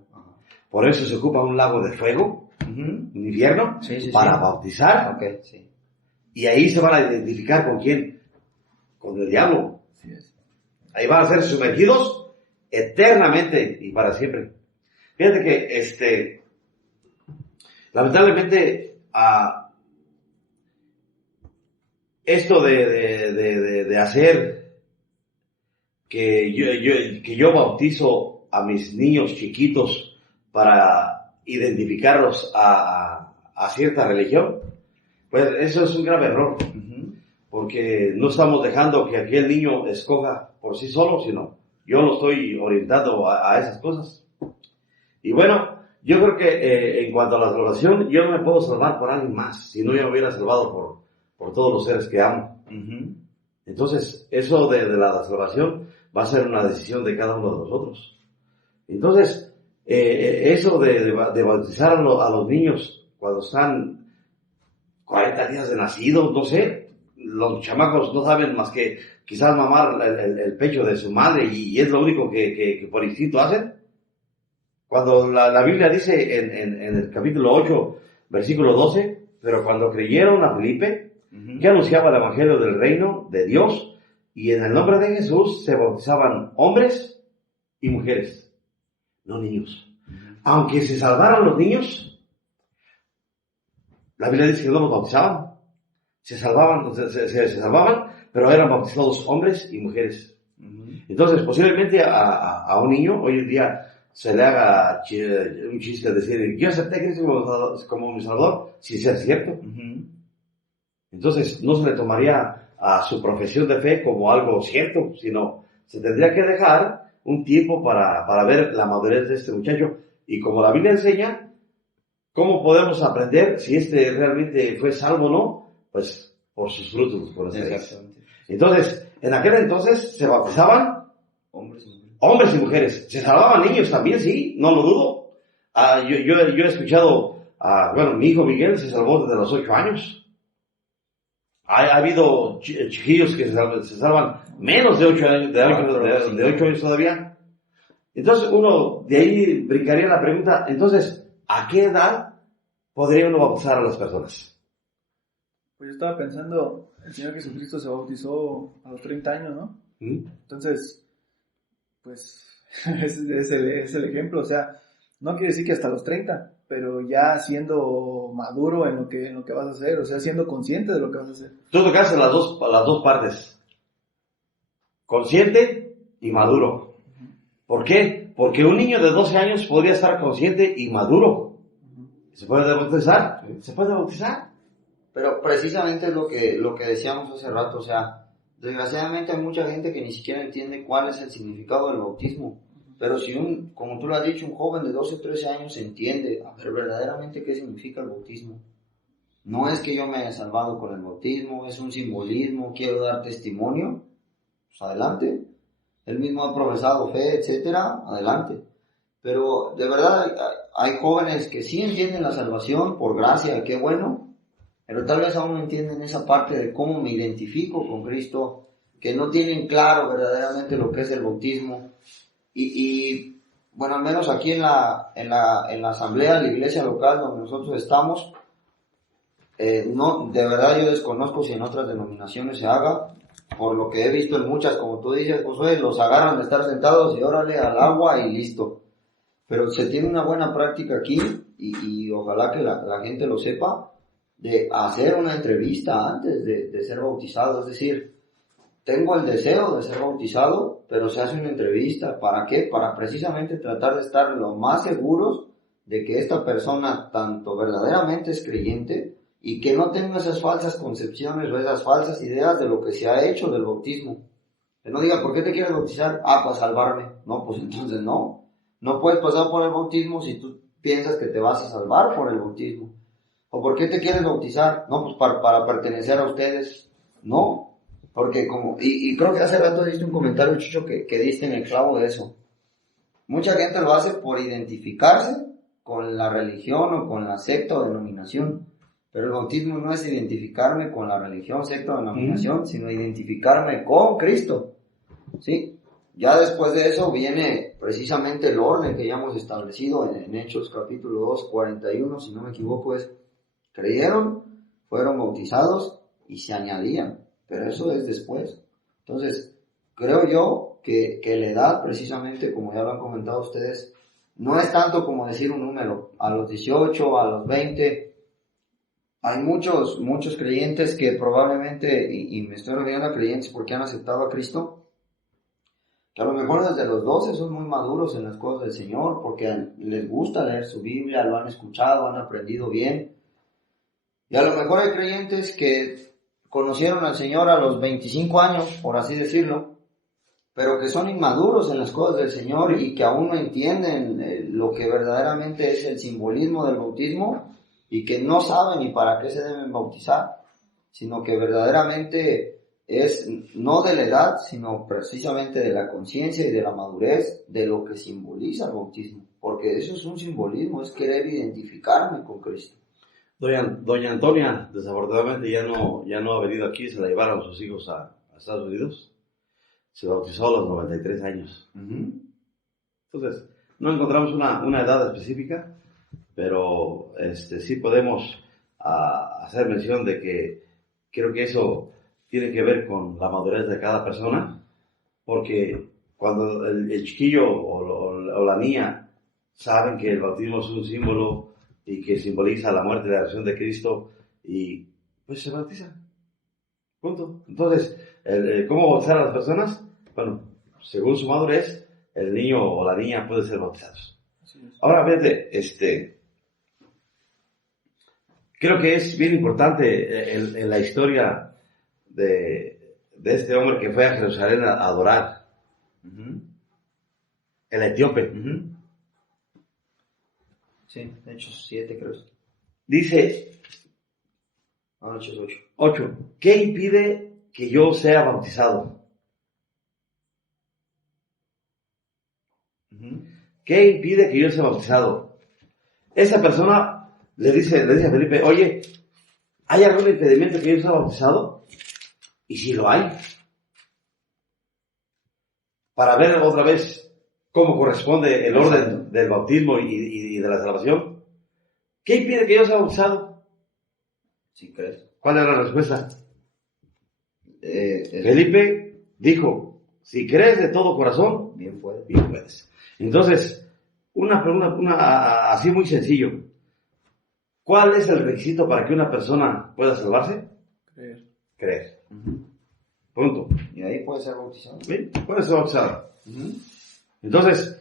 Por eso se ocupa un lago de fuego, un infierno, para bautizar. Okay, sí. Y ahí se van a identificar con quién, con el diablo. Sí es. Ahí van a ser sumergidos eternamente y para siempre. Fíjate que lamentablemente esto de hacer que yo bautizo a mis niños chiquitos para identificarlos a cierta religión, pues eso es un grave error. Porque no estamos dejando que aquel niño escoja por sí solo, sino yo lo estoy orientando a esas cosas. Y bueno, yo creo que en cuanto a la salvación, yo no me puedo salvar por alguien más, si no yo me hubiera salvado por todos los seres que amo. Entonces, eso de la salvación va a ser una decisión de cada uno de nosotros. Entonces, eso de bautizar a los niños cuando están 40 días de nacidos, no sé, los chamacos no saben más que quizás mamar el pecho de su madre y es lo único que por instinto hacen. Cuando la Biblia dice en el capítulo 8, versículo 12, pero cuando creyeron a Felipe, que anunciaba el evangelio del reino de Dios, y en el nombre de Jesús se bautizaban hombres y mujeres, no niños. Aunque se salvaran los niños, la Biblia dice que no los bautizaban. Se salvaban, pero eran bautizados hombres y mujeres. Entonces, posiblemente a un niño hoy en día se le haga un chiste decir, yo acepté a Cristo como mi Salvador, sin ser cierto. Entonces, no se le tomaría a su profesión de fe como algo cierto, sino se tendría que dejar un tiempo para ver la madurez de este muchacho. Y como la Biblia enseña, ¿cómo podemos aprender si este realmente fue salvo o no? Pues por sus frutos, por así decirlo. Entonces, en aquel entonces se bautizaban hombres y mujeres. Se salvaban niños también, sí, no lo dudo. Yo he escuchado, mi hijo Miguel se salvó desde los 8 años. Ha habido chiquillos que se salvan menos de 8 años, de 8 años todavía. Entonces uno de ahí brincaría la pregunta, entonces, ¿a qué edad podría uno bautizar a las personas? Pues yo estaba pensando, el Señor Jesucristo se bautizó a los 30 años, ¿no? Entonces, pues, es el ejemplo, o sea, no quiere decir que hasta los 30, pero ya siendo maduro en lo que vas a hacer, o sea, siendo consciente de lo que vas a hacer. Tú tocaste las dos partes, consciente y maduro. ¿Por qué? Porque un niño de 12 años podría estar consciente y maduro. ¿Se puede bautizar? ¿Se puede bautizar? Pero precisamente es lo que decíamos hace rato, o sea, desgraciadamente hay mucha gente que ni siquiera entiende cuál es el significado del bautismo. Pero si como tú lo has dicho, un joven de 12 o 13 años entiende a ver verdaderamente qué significa el bautismo. No es que yo me haya salvado con el bautismo, es un simbolismo, quiero dar testimonio, pues adelante. Él mismo ha profesado fe, etcétera, adelante. Pero de verdad hay jóvenes que sí entienden la salvación por gracia, qué bueno, pero tal vez aún no entienden esa parte de cómo me identifico con Cristo, que no tienen claro verdaderamente lo que es el bautismo. Y bueno, al menos aquí en la asamblea, la iglesia local donde nosotros estamos, no, de verdad yo desconozco si en otras denominaciones se haga, por lo que he visto en muchas, como tú dices, Josué, los agarran de estar sentados y órale al agua y listo. Pero se tiene una buena práctica aquí y ojalá que la gente lo sepa, de hacer una entrevista antes de ser bautizado, es decir, tengo el deseo de ser bautizado, pero se hace una entrevista. ¿Para qué? Para precisamente tratar de estar lo más seguros de que esta persona tanto verdaderamente es creyente y que no tenga esas falsas concepciones o esas falsas ideas de lo que se ha hecho del bautismo. Que no diga, ¿por qué te quieres bautizar? Para salvarme. No, pues entonces no. No puedes pasar por el bautismo si tú piensas que te vas a salvar por el bautismo. ¿O por qué te quieres bautizar? No, pues para pertenecer a ustedes. No. Porque y creo que hace rato diste un comentario, Chucho, que diste en el clavo de eso. Mucha gente lo hace por identificarse con la religión o con la secta o denominación. Pero el bautismo no es identificarme con la religión, secta o denominación, sino identificarme con Cristo. ¿Sí? Ya después de eso viene precisamente el orden que ya hemos establecido en Hechos capítulo 2, 41, si no me equivoco, es creyeron, fueron bautizados y se añadían. Pero eso es después. Entonces, creo yo que la edad, precisamente, como ya lo han comentado ustedes, no es tanto como decir un número. A los 18, a los 20, hay muchos creyentes que probablemente, y me estoy refiriendo a creyentes porque han aceptado a Cristo, que a lo mejor desde los 12 son muy maduros en las cosas del Señor, porque les gusta leer su Biblia, lo han escuchado, han aprendido bien. Y a lo mejor hay creyentes que conocieron al Señor a los 25 años, por así decirlo, pero que son inmaduros en las cosas del Señor y que aún no entienden lo que verdaderamente es el simbolismo del bautismo y que no saben ni para qué se deben bautizar, sino que verdaderamente es no de la edad, sino precisamente de la conciencia y de la madurez de lo que simboliza el bautismo, porque eso es un simbolismo, es querer identificarme con Cristo. Doña Antonia, desafortunadamente ya no ha venido aquí, se la llevaron sus hijos a Estados Unidos. Se bautizó a los 93 años. Entonces, no encontramos una edad específica, pero sí podemos hacer mención de que creo que eso tiene que ver con la madurez de cada persona, porque cuando el chiquillo o la niña saben que el bautismo es un símbolo y que simboliza la muerte y la resurrección de Cristo, y pues se bautizan. Punto. Entonces, ¿cómo bautizar a las personas? Bueno, según su madurez, el niño o la niña puede ser bautizados. Ahora, fíjate, creo que es bien importante en la historia de este hombre que fue a Jerusalén a adorar. El etíope. Sí, Hechos 7 creo. Dice, Hechos 8. ¿Qué impide que yo sea bautizado? ¿Qué impide que yo sea bautizado? Esa persona le dice a Felipe, oye, ¿hay algún impedimento que yo sea bautizado? Y si lo hay, para ver otra vez cómo corresponde el orden del bautismo y de la salvación. ¿Qué impide que yo sea bautizado? ¿Sí crees? ¿Cuál era la respuesta? Felipe dijo, si crees de todo corazón, bien puedes. Entonces, una pregunta así muy sencillo. ¿Cuál es el requisito para que una persona pueda salvarse? Creer. Punto. Y ahí puede ser bautizado. ¿Sí? Puede ser bautizado. Entonces,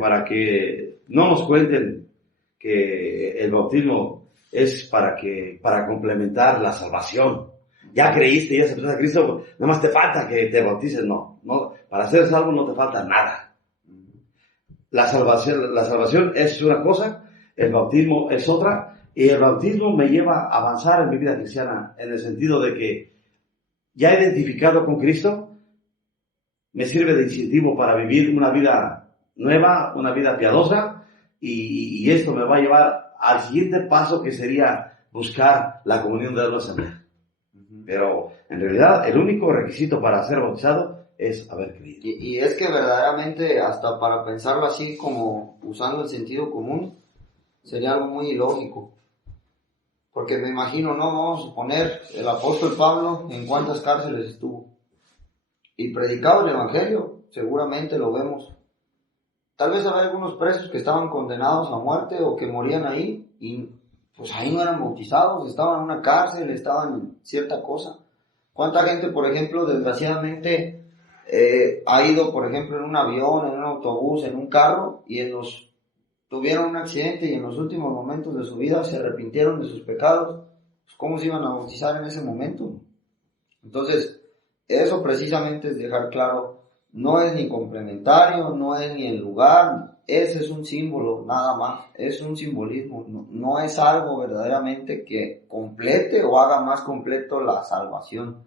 para que no nos cuenten que el bautismo es para complementar la salvación. Ya creíste, ya aceptaste a Cristo, nada más te falta que te bautices. No, para ser salvo no te falta nada. La salvación es una cosa, el bautismo es otra, y el bautismo me lleva a avanzar en mi vida cristiana, en el sentido de que ya identificado con Cristo, me sirve de incentivo para vivir una vida nueva, una vida piadosa, y esto me va a llevar al siguiente paso, que sería buscar la comunión de la Asamblea. Pero en realidad el único requisito para ser bautizado es haber creído. Y es que verdaderamente, hasta para pensarlo así, como usando el sentido común, sería algo muy ilógico. Porque me imagino, no, vamos a suponer, el apóstol Pablo, ¿en cuántas cárceles estuvo? Y predicaba el evangelio, seguramente lo vemos. Tal vez había algunos presos que estaban condenados a muerte o que morían ahí, y pues ahí no eran bautizados, estaban en una cárcel, estaban en cierta cosa. ¿Cuánta gente, por ejemplo, desgraciadamente ha ido, por ejemplo, en un avión, en un autobús, en un carro, y tuvieron un accidente y en los últimos momentos de su vida se arrepintieron de sus pecados? Pues, ¿cómo se iban a bautizar en ese momento? Entonces, eso precisamente es dejar claro, no es ni complementario, no es ni el lugar, ese es un símbolo nada más, es un simbolismo, no es algo verdaderamente que complete o haga más completo la salvación.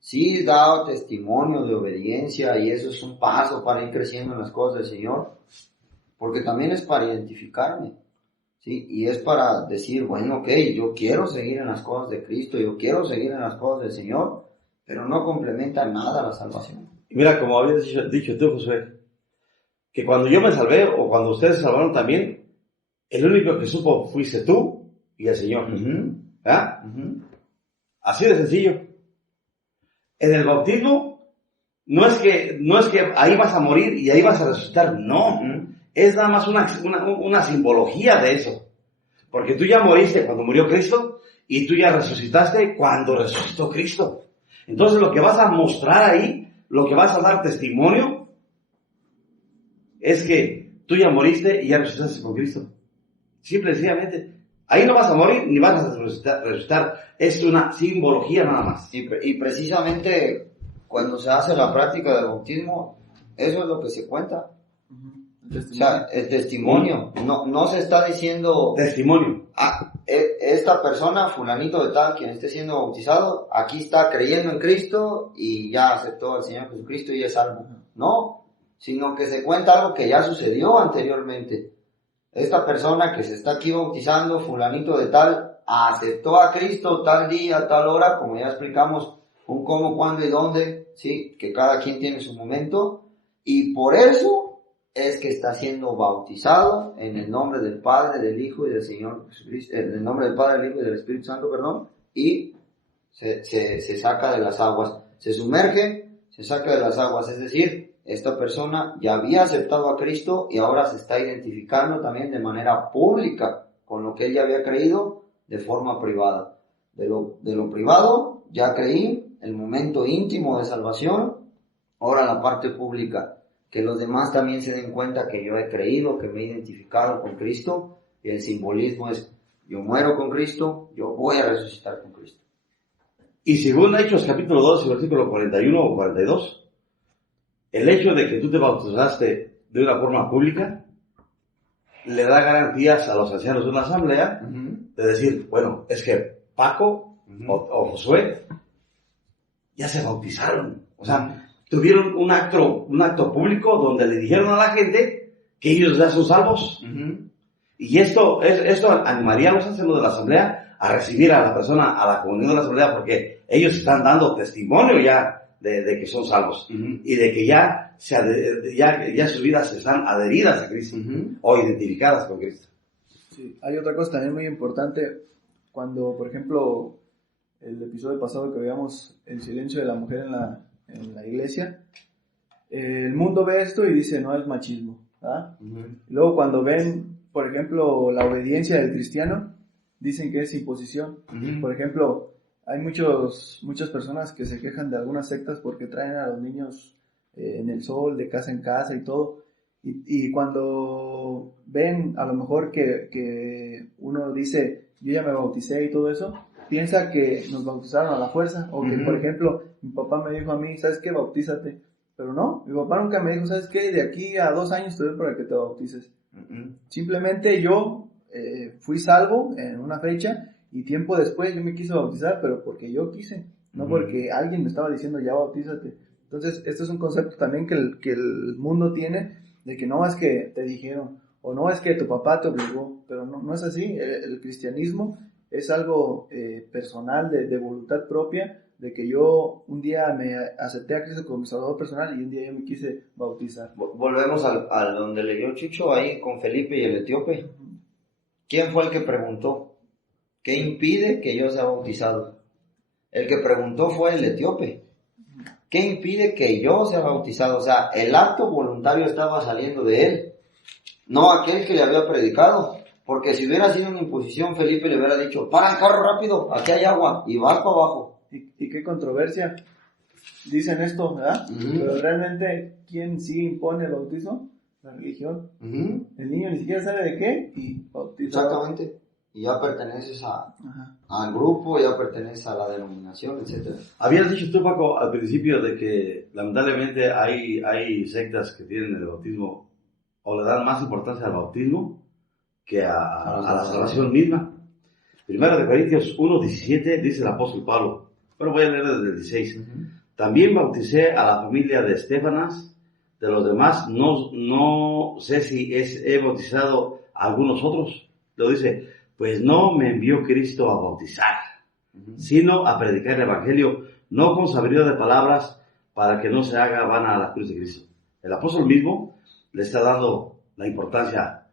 Sí da testimonio de obediencia y eso es un paso para ir creciendo en las cosas del Señor, porque también es para identificarme, ¿sí? Y es para decir, bueno, ok, yo quiero seguir en las cosas de Cristo, yo quiero seguir en las cosas del Señor, pero no complementa nada la salvación. Y mira, como habías dicho tú, Josué, que cuando yo me salvé, o cuando ustedes se salvaron también, el único que supo fuiste tú y el Señor. Así de sencillo. En el bautismo, no es que ahí vas a morir y ahí vas a resucitar, no. Es nada más una simbología de eso. Porque tú ya moriste cuando murió Cristo, y tú ya resucitaste cuando resucitó Cristo. Entonces lo que vas a mostrar ahí, lo que vas a dar testimonio, es que tú ya moriste y ya resucitaste con Cristo. Simple y sencillamente. Ahí no vas a morir ni vas a resucitar. Es una simbología nada más. Y precisamente cuando se hace la práctica del bautismo, eso es lo que se cuenta. O sea, el testimonio. No se está diciendo... Testimonio. Esta persona, fulanito de tal, quien esté siendo bautizado, aquí está creyendo en Cristo y ya aceptó al Señor Jesucristo y es salvo. No, sino que se cuenta algo que ya sucedió anteriormente. Esta persona que se está aquí bautizando, fulanito de tal, aceptó a Cristo tal día, tal hora, como ya explicamos, un cómo, cuándo y dónde, sí, que cada quien tiene su momento, y por eso es que está siendo bautizado en el nombre del Padre, del Hijo y del Señor Jesucristo, en el nombre del Padre, del Hijo y del Espíritu Santo, perdón, y se saca de las aguas, se sumerge, se saca de las aguas, es decir, esta persona ya había aceptado a Cristo y ahora se está identificando también de manera pública con lo que él ya había creído de forma privada. De lo privado, ya creí, el momento íntimo de salvación, ahora la parte pública, que los demás también se den cuenta que yo he creído, que me he identificado con Cristo, y el simbolismo es, yo muero con Cristo, yo voy a resucitar con Cristo. Y según Hechos capítulo 2, versículo 41 o 42, el hecho de que tú te bautizaste de una forma pública le da garantías a los ancianos de una asamblea de decir, bueno, es que Paco o Josué ya se bautizaron. O sea, tuvieron un acto público donde le dijeron a la gente que ellos ya son salvos. Y esto animaría a los ancianos de la asamblea a recibir a la persona, a la comunión de la asamblea, porque ellos están dando testimonio ya de que son salvos y de que ya sus vidas están adheridas a Cristo o identificadas con Cristo. Sí, hay otra cosa también muy importante. Cuando, por ejemplo, el episodio pasado que veíamos el silencio de la mujer en la iglesia, el mundo ve esto y dice, no, es machismo, ¿verdad? Luego cuando ven, por ejemplo, la obediencia del cristiano, dicen que es imposición. Por ejemplo, hay muchas personas que se quejan de algunas sectas porque traen a los niños en el sol, de casa en casa y todo. Y cuando ven a lo mejor que uno dice, yo ya me bauticé y todo eso, piensa que nos bautizaron a la fuerza. O que, por ejemplo, mi papá me dijo a mí, ¿sabes qué? Bautízate. Pero no, mi papá nunca me dijo, ¿sabes qué? De aquí a 2 años te doy para que te bautices. Simplemente yo fui salvo en una fecha. Y tiempo después yo me quise bautizar, pero porque yo quise, no porque alguien me estaba diciendo ya bautízate. Entonces, esto es un concepto también que el mundo tiene, de que no es que te dijeron, o no es que tu papá te obligó, pero no es así. El cristianismo es algo personal, de voluntad propia, de que yo un día me acepté a Cristo como mi salvador personal y un día yo me quise bautizar. Volvemos al donde leyó Chucho, ahí con Felipe y el etíope. ¿Quién fue el que preguntó? ¿Qué impide que yo sea bautizado? El que preguntó fue el etíope. ¿Qué impide que yo sea bautizado? O sea, el acto voluntario estaba saliendo de él, no aquel que le había predicado. Porque si hubiera sido una imposición, Felipe le hubiera dicho, para el carro rápido, aquí hay agua, y vas para abajo. ¿Y qué controversia? Dicen esto, ¿verdad? Pero realmente, ¿quién sí impone el bautismo? La religión. El niño ni siquiera sabe de qué y bautiza. Exactamente. Y ya perteneces al grupo, ya perteneces a la denominación, etc. Habías dicho tú, Paco, al principio de que lamentablemente hay sectas que tienen el bautismo o le dan más importancia al bautismo que a la salvación misma. Primero de Corintios 1:17 dice el apóstol Pablo, pero voy a leer desde el 16. También bauticé a la familia de Estefanas, de los demás no sé si he bautizado a algunos otros. Lo dice, pues no me envió Cristo a bautizar, sino a predicar el evangelio, no con sabiduría de palabras, para que no se haga vana la cruz de Cristo. El apóstol mismo le está dando la importancia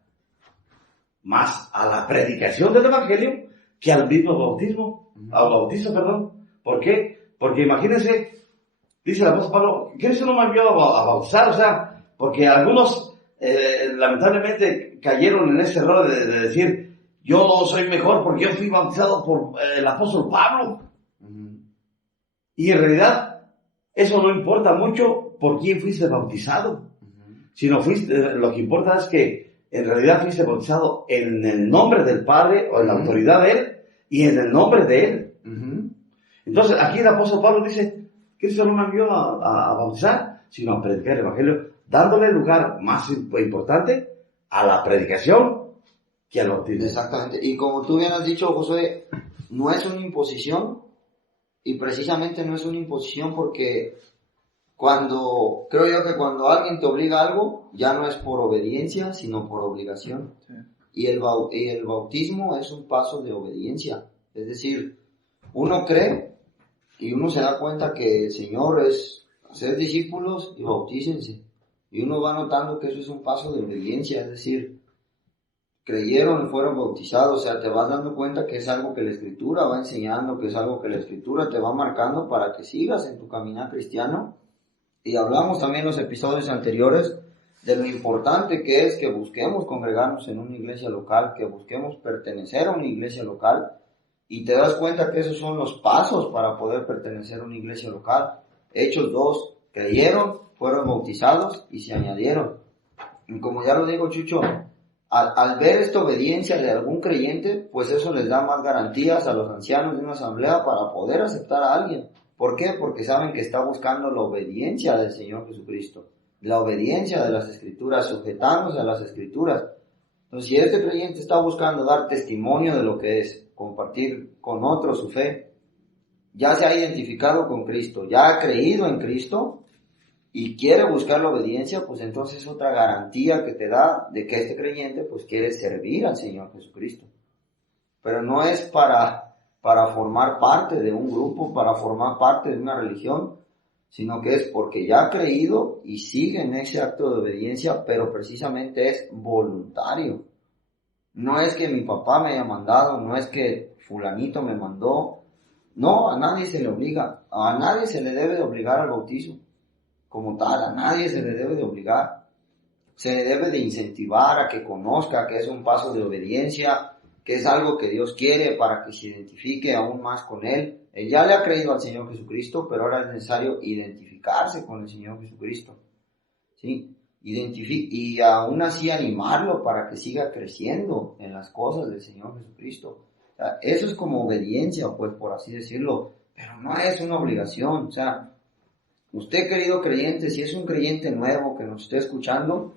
más a la predicación del evangelio que al mismo bautismo, al bautizo, perdón. ¿Por qué? Porque imagínense, dice el apóstol Pablo, Cristo no me envió a bautizar, o sea, porque algunos lamentablemente cayeron en ese error de decir, yo soy mejor porque yo fui bautizado por el apóstol Pablo. Y en realidad, eso no importa mucho por quién fuiste bautizado. Sino lo que importa es que en realidad fuiste bautizado en el nombre del Padre o en la autoridad de Él y en el nombre de Él. Entonces, aquí el apóstol Pablo dice Cristo no me envió a bautizar, sino a predicar el Evangelio, dándole lugar más importante a la predicación que al bautismo. Exactamente. Y como tú bien has dicho, Josué, no es una imposición, y precisamente no es una imposición porque creo yo que cuando alguien te obliga a algo, ya no es por obediencia, sino por obligación. Sí. Y el bautismo es un paso de obediencia. Es decir, uno cree y uno se da cuenta que el Señor es hacer discípulos y bautícense. Y uno va notando que eso es un paso de obediencia, es decir, creyeron y fueron bautizados, o sea, te vas dando cuenta que es algo que la Escritura va enseñando, que es algo que la Escritura te va marcando para que sigas en tu caminar cristiano. Y hablamos también en los episodios anteriores de lo importante que es que busquemos congregarnos en una iglesia local, que busquemos pertenecer a una iglesia local, y te das cuenta que esos son los pasos para poder pertenecer a una iglesia local. Hechos 2, creyeron, fueron bautizados y se añadieron. Y como ya lo digo, Chucho, al ver esta obediencia de algún creyente, pues eso les da más garantías a los ancianos de una asamblea para poder aceptar a alguien. ¿Por qué? Porque saben que está buscando la obediencia del Señor Jesucristo, la obediencia de las Escrituras, sujetándose a las Escrituras. Entonces, si este creyente está buscando dar testimonio de lo que es, compartir con otros su fe, ya se ha identificado con Cristo, ya ha creído en Cristo y quiere buscar la obediencia, pues entonces es otra garantía que te da de que este creyente pues quiere servir al Señor Jesucristo. Pero no es para formar parte de un grupo, para formar parte de una religión, sino que es porque ya ha creído y sigue en ese acto de obediencia, pero precisamente es voluntario. No es que mi papá me haya mandado, no es que fulanito me mandó. No, a nadie se le obliga, a nadie se le debe de obligar al bautismo. Como tal, a nadie se le debe de obligar. Se le debe de incentivar a que conozca que es un paso de obediencia, que es algo que Dios quiere para que se identifique aún más con Él. Él ya le ha creído al Señor Jesucristo, pero ahora es necesario identificarse con el Señor Jesucristo. ¿Sí? Y aún así animarlo para que siga creciendo en las cosas del Señor Jesucristo. O sea, eso es como obediencia, pues, por así decirlo, pero no es una obligación. O sea, usted, querido creyente, si es un creyente nuevo que nos esté escuchando,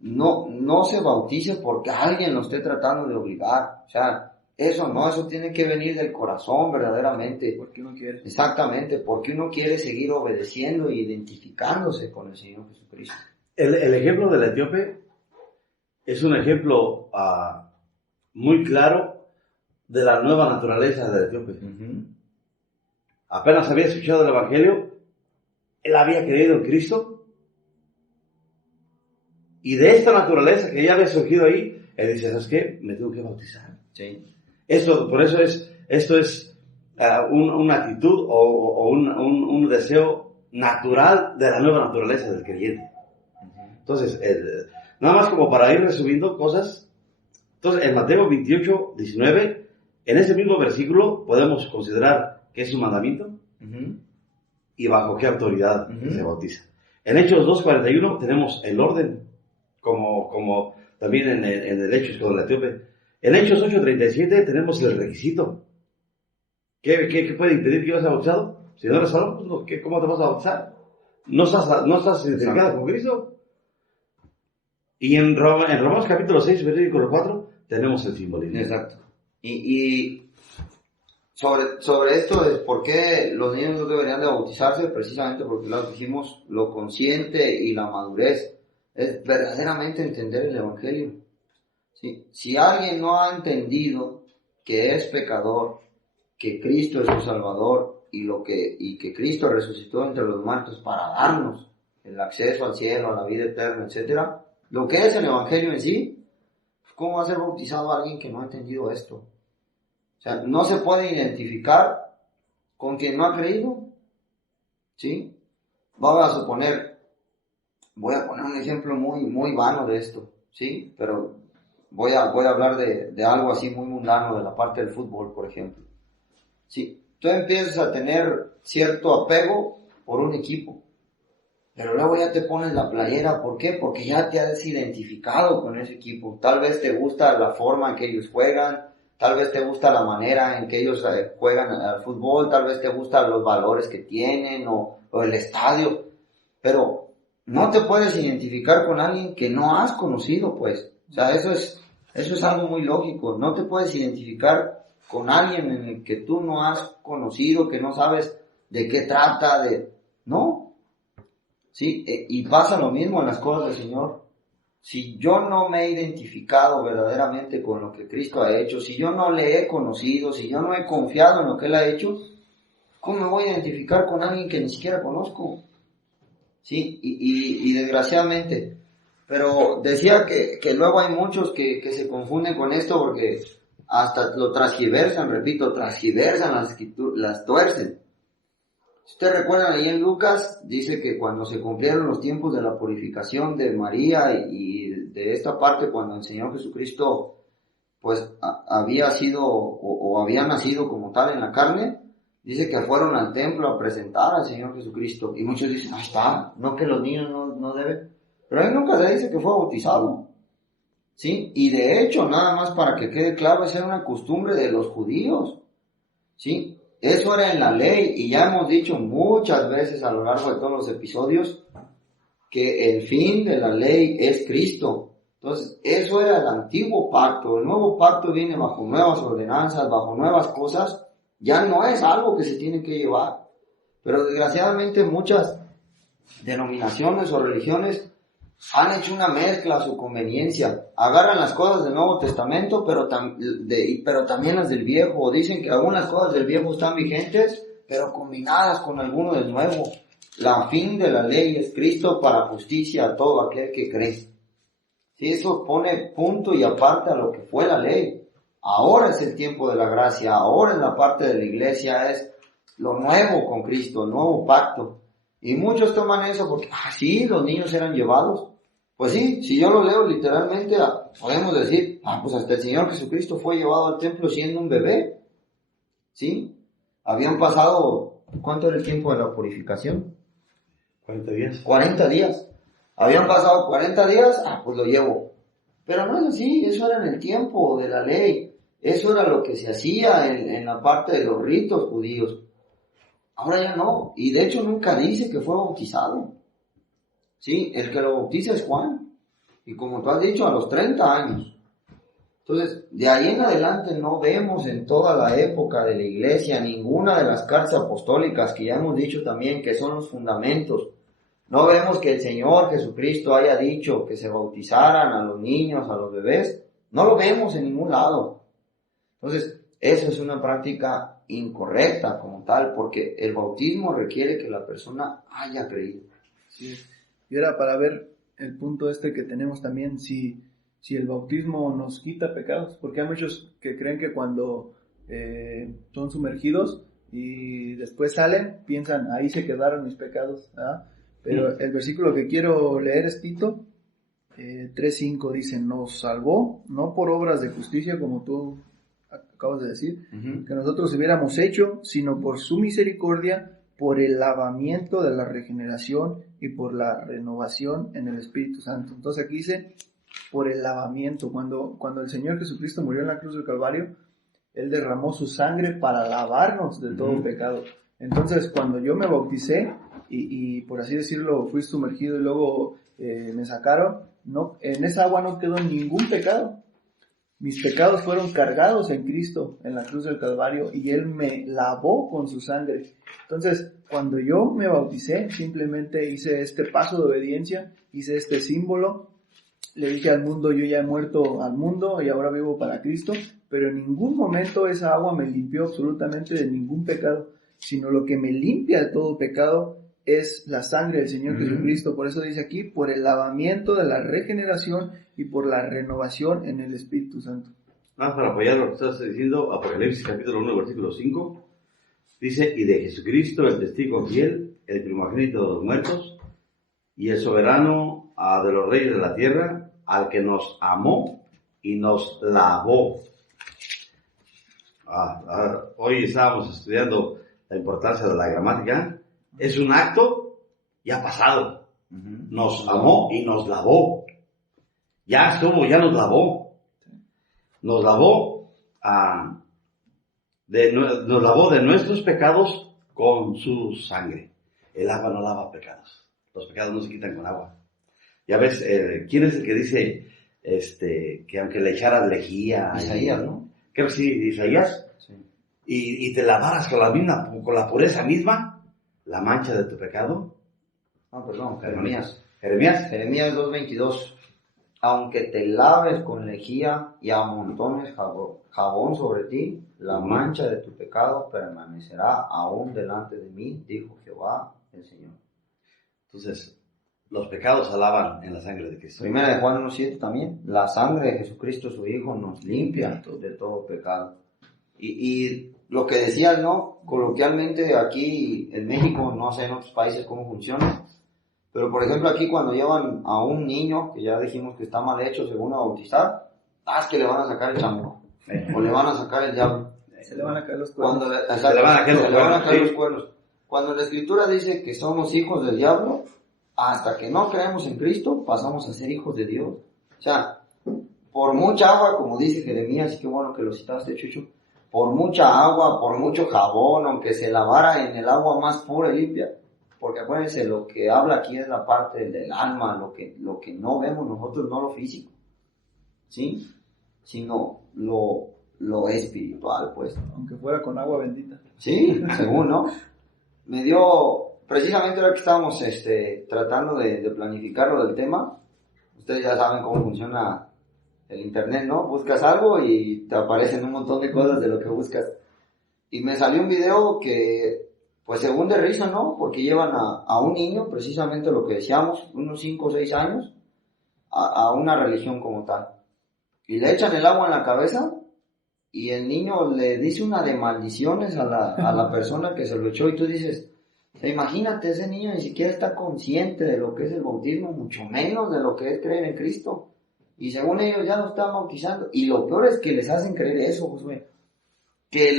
no se bautice porque alguien lo esté tratando de obligar. O sea, eso tiene que venir del corazón verdaderamente. Porque uno quiere. Exactamente, porque uno quiere seguir obedeciendo e identificándose con el Señor Jesucristo. El ejemplo del etíope es un ejemplo muy claro de la nueva naturaleza del etíope. Apenas había escuchado el Evangelio, él había creído en Cristo, y de esta naturaleza que ya había surgido ahí, él dice, ¿sabes qué? Me tengo que bautizar. Sí. Por eso esto es una actitud o un deseo natural de la nueva naturaleza del creyente. Entonces, nada más como para ir resumiendo cosas. Entonces, en Mateo 28, 19, en ese mismo versículo podemos considerar que es un mandamiento y bajo qué autoridad se bautiza. En Hechos 2:41 tenemos el orden, como también en el Hechos con el etíope. En Hechos 8:37 tenemos el requisito. ¿Qué puede impedir que vayas a bautizado? Si no eres salvo, pues, ¿cómo te vas a bautizar? ¿No estás identificado con Cristo? Y en Romanos capítulo 6, versículo 4, tenemos el simbolismo. Exacto. Y sobre esto de por qué los niños no deberían de bautizarse, precisamente porque lo dijimos, lo consciente y la madurez es verdaderamente entender el Evangelio. ¿Sí? Si alguien no ha entendido que es pecador, que Cristo es su Salvador y que Cristo resucitó entre los muertos para darnos el acceso al cielo, a la vida eterna, etcétera, lo que es el Evangelio en sí, ¿cómo va a ser bautizado alguien que no ha entendido esto? O sea, no se puede identificar con quien no ha creído. ¿Sí? Voy a poner un ejemplo muy vano de esto, ¿sí? Pero voy a hablar de algo así muy mundano, de la parte del fútbol, por ejemplo. ¿Sí? Tú empiezas a tener cierto apego por un equipo, pero luego ya te pones la playera. ¿Por qué? Porque ya te has identificado con ese equipo. Tal vez te gusta la forma en que ellos juegan, tal vez te gusta la manera en que ellos juegan al fútbol, tal vez te gustan los valores que tienen o el estadio, pero no te puedes identificar con alguien que no has conocido, pues. O sea, eso es algo muy lógico. No te puedes identificar con alguien en el que tú no has conocido, que no sabes de qué trata, no. Sí, y pasa lo mismo en las cosas del Señor. Si yo no me he identificado verdaderamente con lo que Cristo ha hecho, si yo no le he conocido, si yo no he confiado en lo que Él ha hecho, ¿cómo me voy a identificar con alguien que ni siquiera conozco? Sí, y desgraciadamente, pero decía que luego hay muchos que se confunden con esto porque hasta lo transgiversan, repito, transgiversan las escrituras, las tuercen. Si ustedes recuerdan ahí en Lucas, dice que cuando se cumplieron los tiempos de la purificación de María y de esta parte cuando el Señor Jesucristo pues había sido o había nacido como tal en la carne, dice que fueron al templo a presentar al Señor Jesucristo. Y muchos dicen, ahí está, no que los niños no deben. Pero ahí nunca se dice que fue bautizado. ¿Sí? Y de hecho, nada más para que quede claro, esa era una costumbre de los judíos. ¿Sí? Eso era en la ley. Y ya hemos dicho muchas veces a lo largo de todos los episodios que el fin de la ley es Cristo. Entonces, eso era el antiguo pacto. El nuevo pacto viene bajo nuevas ordenanzas, bajo nuevas cosas. Ya no es algo que se tiene que llevar. Pero desgraciadamente muchas denominaciones o religiones han hecho una mezcla a su conveniencia. Agarran las cosas del Nuevo Testamento, pero también las del Viejo. Dicen que algunas cosas del Viejo están vigentes, pero combinadas con alguno del Nuevo. La fin de la ley es Cristo para justicia a todo aquel que cree. Si eso pone punto y aparte a lo que fue la ley. Ahora es el tiempo de la gracia, ahora en la parte de la iglesia es lo nuevo con Cristo, el nuevo pacto. Y muchos toman eso porque, sí, los niños eran llevados. Pues sí, si yo lo leo literalmente, podemos decir, pues hasta el Señor Jesucristo fue llevado al templo siendo un bebé. ¿Sí? Habían pasado, ¿cuánto era el tiempo de la purificación? 40 días. 40 días. Habían pasado 40 días, pues lo llevo. Pero no es así, eso era en el tiempo de la ley. Eso era lo que se hacía en la parte de los ritos judíos. Ahora ya no, y de hecho nunca dice que fue bautizado. Sí, el que lo bautiza es Juan. Y como tú has dicho, a los 30 años. Entonces, de ahí en adelante no vemos en toda la época de la iglesia ninguna de las cartas apostólicas que ya hemos dicho también que son los fundamentos. No vemos que el Señor Jesucristo haya dicho que se bautizaran a los niños, a los bebés. No lo vemos en ningún lado. Entonces, eso es una práctica incorrecta como tal, porque el bautismo requiere que la persona haya creído. Sí. Y era para ver el punto que tenemos también, si el bautismo nos quita pecados, porque hay muchos que creen que cuando son sumergidos y después salen, piensan, ahí se quedaron mis pecados, ¿verdad? Pero el versículo que quiero leer es Tito 3:5, dice, nos salvó, no por obras de justicia, como tú acabas de decir, que nosotros hubiéramos hecho, sino por su misericordia, por el lavamiento de la regeneración y por la renovación en el Espíritu Santo. Entonces aquí dice, por el lavamiento. Cuando el Señor Jesucristo murió en la cruz del Calvario, Él derramó su sangre para lavarnos de todo pecado. Entonces, cuando yo me bauticé, y por así decirlo, fui sumergido y luego me sacaron, en esa agua no quedó ningún pecado. Mis pecados fueron cargados en Cristo, en la cruz del Calvario, y Él me lavó con su sangre. Entonces, cuando yo me bauticé, simplemente hice este paso de obediencia, hice este símbolo, le dije al mundo, yo ya he muerto al mundo y ahora vivo para Cristo, pero en ningún momento esa agua me limpió absolutamente de ningún pecado, sino lo que me limpia de todo pecado es la sangre del Señor Jesucristo. Por eso dice aquí, por el lavamiento de la regeneración y por la renovación en el Espíritu Santo. Más para apoyar lo que estás diciendo, Apocalipsis capítulo 1, versículo 5, dice, y de Jesucristo el testigo fiel, el primogénito de los muertos, y el soberano de los reyes de la tierra, al que nos amó y nos lavó. Hoy estábamos estudiando la importancia de la gramática. Es un acto ya pasado. Nos amó y nos lavó. Ya estuvo, ya nos lavó. Nos lavó nos lavó de nuestros pecados con su sangre. El agua no lava pecados. Los pecados no se quitan con agua. Ya ves, ¿quién es el que dice que aunque le echaras lejía? Isaías, ¿no? Creo que sí, Isaías. Sí. Y te lavaras con la pureza misma, la mancha de tu pecado. Ah, perdón, Jeremías. Jeremías 2:22. Aunque te laves con lejía y amontones jabón sobre ti, la mancha de tu pecado permanecerá aún delante de mí, dijo Jehová el Señor. Entonces, los pecados se lavan en la sangre de Cristo. Primera de Juan 1:7 también. La sangre de Jesucristo, su Hijo, nos limpia de todo pecado. Y lo que decían, ¿no? Coloquialmente aquí en México, no sé en otros países cómo funciona, pero por ejemplo aquí cuando llevan a un niño, que ya dijimos que está mal hecho según a bautizar, es que le van a sacar el chamuco, o le van a sacar el diablo. Se le van a caer los cuernos. Se le van a caer los cuernos. Cuando la Escritura dice que somos hijos del diablo, hasta que no creemos en Cristo, pasamos a ser hijos de Dios. O sea, por mucha agua, como dice Jeremías, y qué bueno que lo citaste, Chucho, por mucha agua, por mucho jabón, aunque se lavara en el agua más pura y limpia, porque acuérdense, lo que habla aquí es la parte del alma, lo que no vemos nosotros, no lo físico, ¿sí? Sino lo espiritual, pues. Aunque fuera con agua bendita. Sí, según, ¿no? Me dio, precisamente ahora que estábamos tratando de planificar lo del tema, ustedes ya saben cómo funciona el internet, ¿no? Buscas algo y te aparecen un montón de cosas de lo que buscas. Y me salió un video que, pues según de risa, ¿no? Porque llevan a un niño, precisamente lo que decíamos, unos 5 o 6 años, a una religión como tal. Y le echan el agua en la cabeza y el niño le dice una de maldiciones a la persona que se lo echó y tú dices, imagínate, ese niño ni siquiera está consciente de lo que es el bautismo, mucho menos de lo que es creer en Cristo. Y según ellos ya lo están bautizando. Y lo peor es que les hacen creer eso, Josué. Que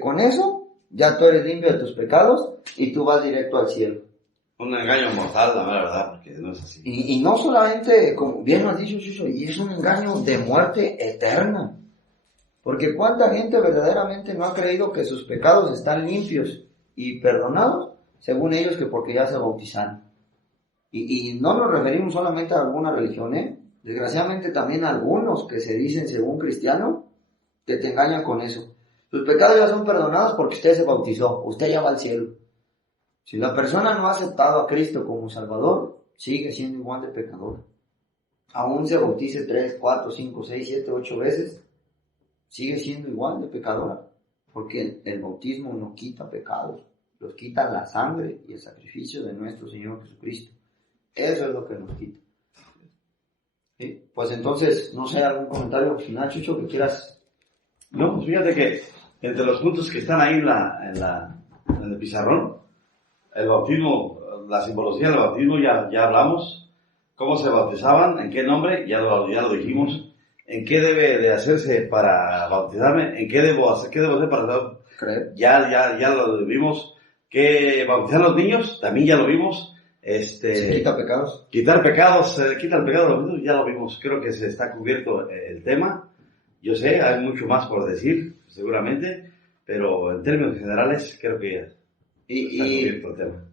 con eso ya tú eres limpio de tus pecados y tú vas directo al cielo. Un engaño mortal, la verdad, porque no es así. Y no solamente, como bien lo has dicho, Chucho, y es un engaño de muerte eterna. Porque cuánta gente verdaderamente no ha creído que sus pecados están limpios y perdonados, según ellos que porque ya se bautizaron. Y no nos referimos solamente a alguna religión, Desgraciadamente también algunos que se dicen según cristiano, que te engañan con eso. Sus pecados ya son perdonados porque usted se bautizó, usted ya va al cielo. Si la persona no ha aceptado a Cristo como Salvador, sigue siendo igual de pecador. Aún se bautice 3, 4, 5, 6, 7, 8 veces, sigue siendo igual de pecadora. Porque el bautismo no quita pecados, los quita la sangre y el sacrificio de nuestro Señor Jesucristo. Eso es lo que nos quita. ¿Sí? Pues entonces, no sé, algún comentario final, Chucho, que quieras. No, pues fíjate que entre los puntos que están ahí en el pizarrón, el bautismo, la simbología del bautismo ya hablamos, cómo se bautizaban, en qué nombre, ya lo dijimos, en qué debe de hacerse para bautizarme, en qué debo hacer para creer. Ya lo vimos, que bautizar a los niños, también ya lo vimos. Se quita pecados. Quitar pecados, se quita el pecado de los niños, ya lo vimos. Creo que se está cubierto el tema. Yo sé, hay mucho más por decir, seguramente, pero en términos generales creo que ya está cubierto el tema.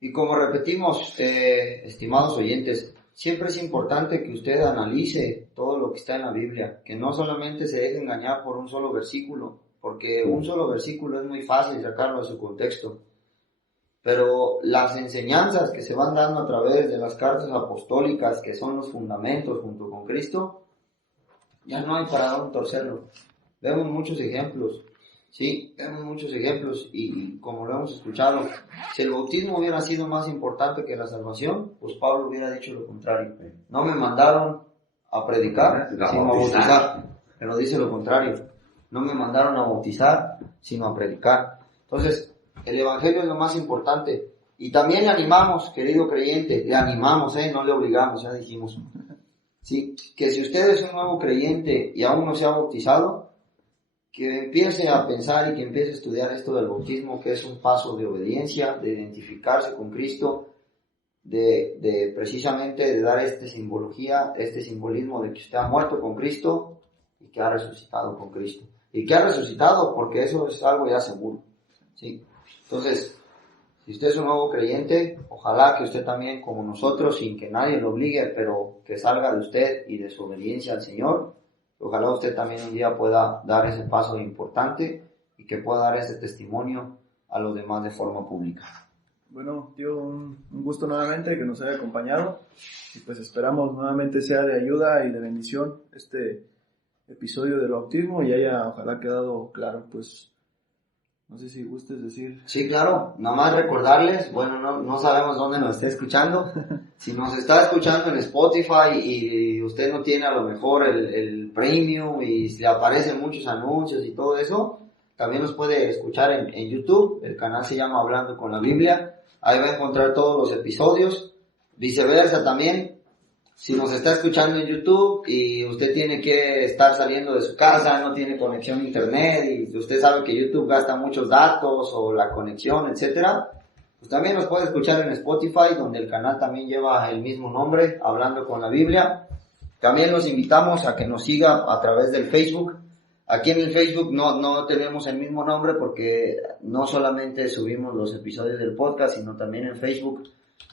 Y como repetimos, estimados oyentes, siempre es importante que usted analice todo lo que está en la Biblia, que no solamente se deje engañar por un solo versículo, porque un solo versículo es muy fácil sacarlo de su contexto. Pero las enseñanzas que se van dando a través de las cartas apostólicas, que son los fundamentos junto con Cristo, ya no hay para dónde torcerlo. Vemos muchos ejemplos, ¿sí? Vemos muchos ejemplos y como lo hemos escuchado, si el bautismo hubiera sido más importante que la salvación, pues Pablo hubiera dicho lo contrario. No me mandaron a predicar, sino a bautizar. Pero dice lo contrario. No me mandaron a bautizar, sino a predicar. Entonces, el evangelio es lo más importante. Y también le animamos, querido creyente, le animamos, no le obligamos, ya dijimos. Sí, que si usted es un nuevo creyente y aún no se ha bautizado, que empiece a pensar y que empiece a estudiar esto del bautismo, que es un paso de obediencia, de identificarse con Cristo, precisamente de dar esta simbología, este simbolismo de que usted ha muerto con Cristo y que ha resucitado con Cristo. Y que ha resucitado porque eso es algo ya seguro, ¿sí? Entonces, si usted es un nuevo creyente, ojalá que usted también, como nosotros, sin que nadie lo obligue, pero que salga de usted y de su obediencia al Señor, ojalá usted también un día pueda dar ese paso importante y que pueda dar ese testimonio a los demás de forma pública. Bueno, tío, un gusto nuevamente que nos haya acompañado y pues esperamos nuevamente sea de ayuda y de bendición este episodio del bautismo y haya ojalá quedado claro, pues no sé si gustes decir. Sí, claro, nada más recordarles, bueno, no sabemos dónde nos esté escuchando, si nos está escuchando en Spotify y usted no tiene a lo mejor el premium y le aparecen muchos anuncios y todo eso, también nos puede escuchar en YouTube, el canal se llama Hablando con la Biblia, ahí va a encontrar todos los episodios, viceversa también, si nos está escuchando en YouTube y usted tiene que estar saliendo de su casa, no tiene conexión a internet y usted sabe que YouTube gasta muchos datos o la conexión, etcétera, pues también nos puede escuchar en Spotify, donde el canal también lleva el mismo nombre, Hablando con la Biblia. También los invitamos a que nos siga a través del Facebook. Aquí en el Facebook no tenemos el mismo nombre porque no solamente subimos los episodios del podcast, sino también en Facebook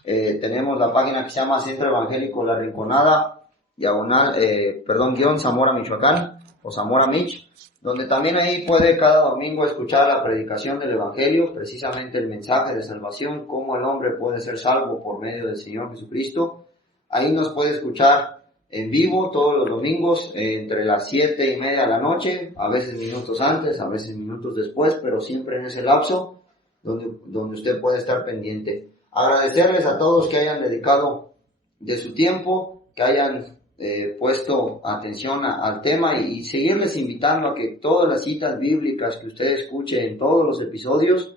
tenemos la página que se llama Centro Evangélico La Rinconada, _ Zamora, Michoacán, o Zamora Mich, donde también ahí puede cada domingo escuchar la predicación del Evangelio, precisamente el mensaje de salvación, cómo el hombre puede ser salvo por medio del Señor Jesucristo. Ahí nos puede escuchar en vivo todos los domingos entre las 7:30 de la noche, a veces minutos antes, a veces minutos después, pero siempre en ese lapso donde usted puede estar pendiente. Agradecerles a todos que hayan dedicado de su tiempo, que hayan puesto atención al tema y seguirles invitando a que todas las citas bíblicas que usted escuche en todos los episodios,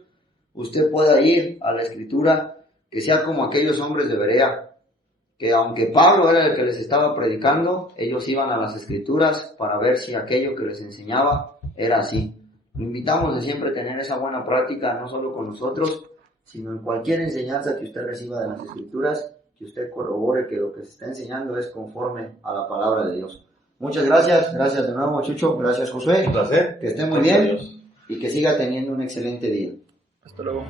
usted pueda ir a la Escritura, que sea como aquellos hombres de Berea, que aunque Pablo era el que les estaba predicando, ellos iban a las Escrituras para ver si aquello que les enseñaba era así. Lo invitamos a siempre tener esa buena práctica, no solo con nosotros, sino en cualquier enseñanza que usted reciba de las Escrituras, que usted corrobore que lo que se está enseñando es conforme a la palabra de Dios. Muchas gracias de nuevo, Chucho, gracias, Josué. Un placer. Que esté muy bien y que siga teniendo un excelente día. Hasta luego.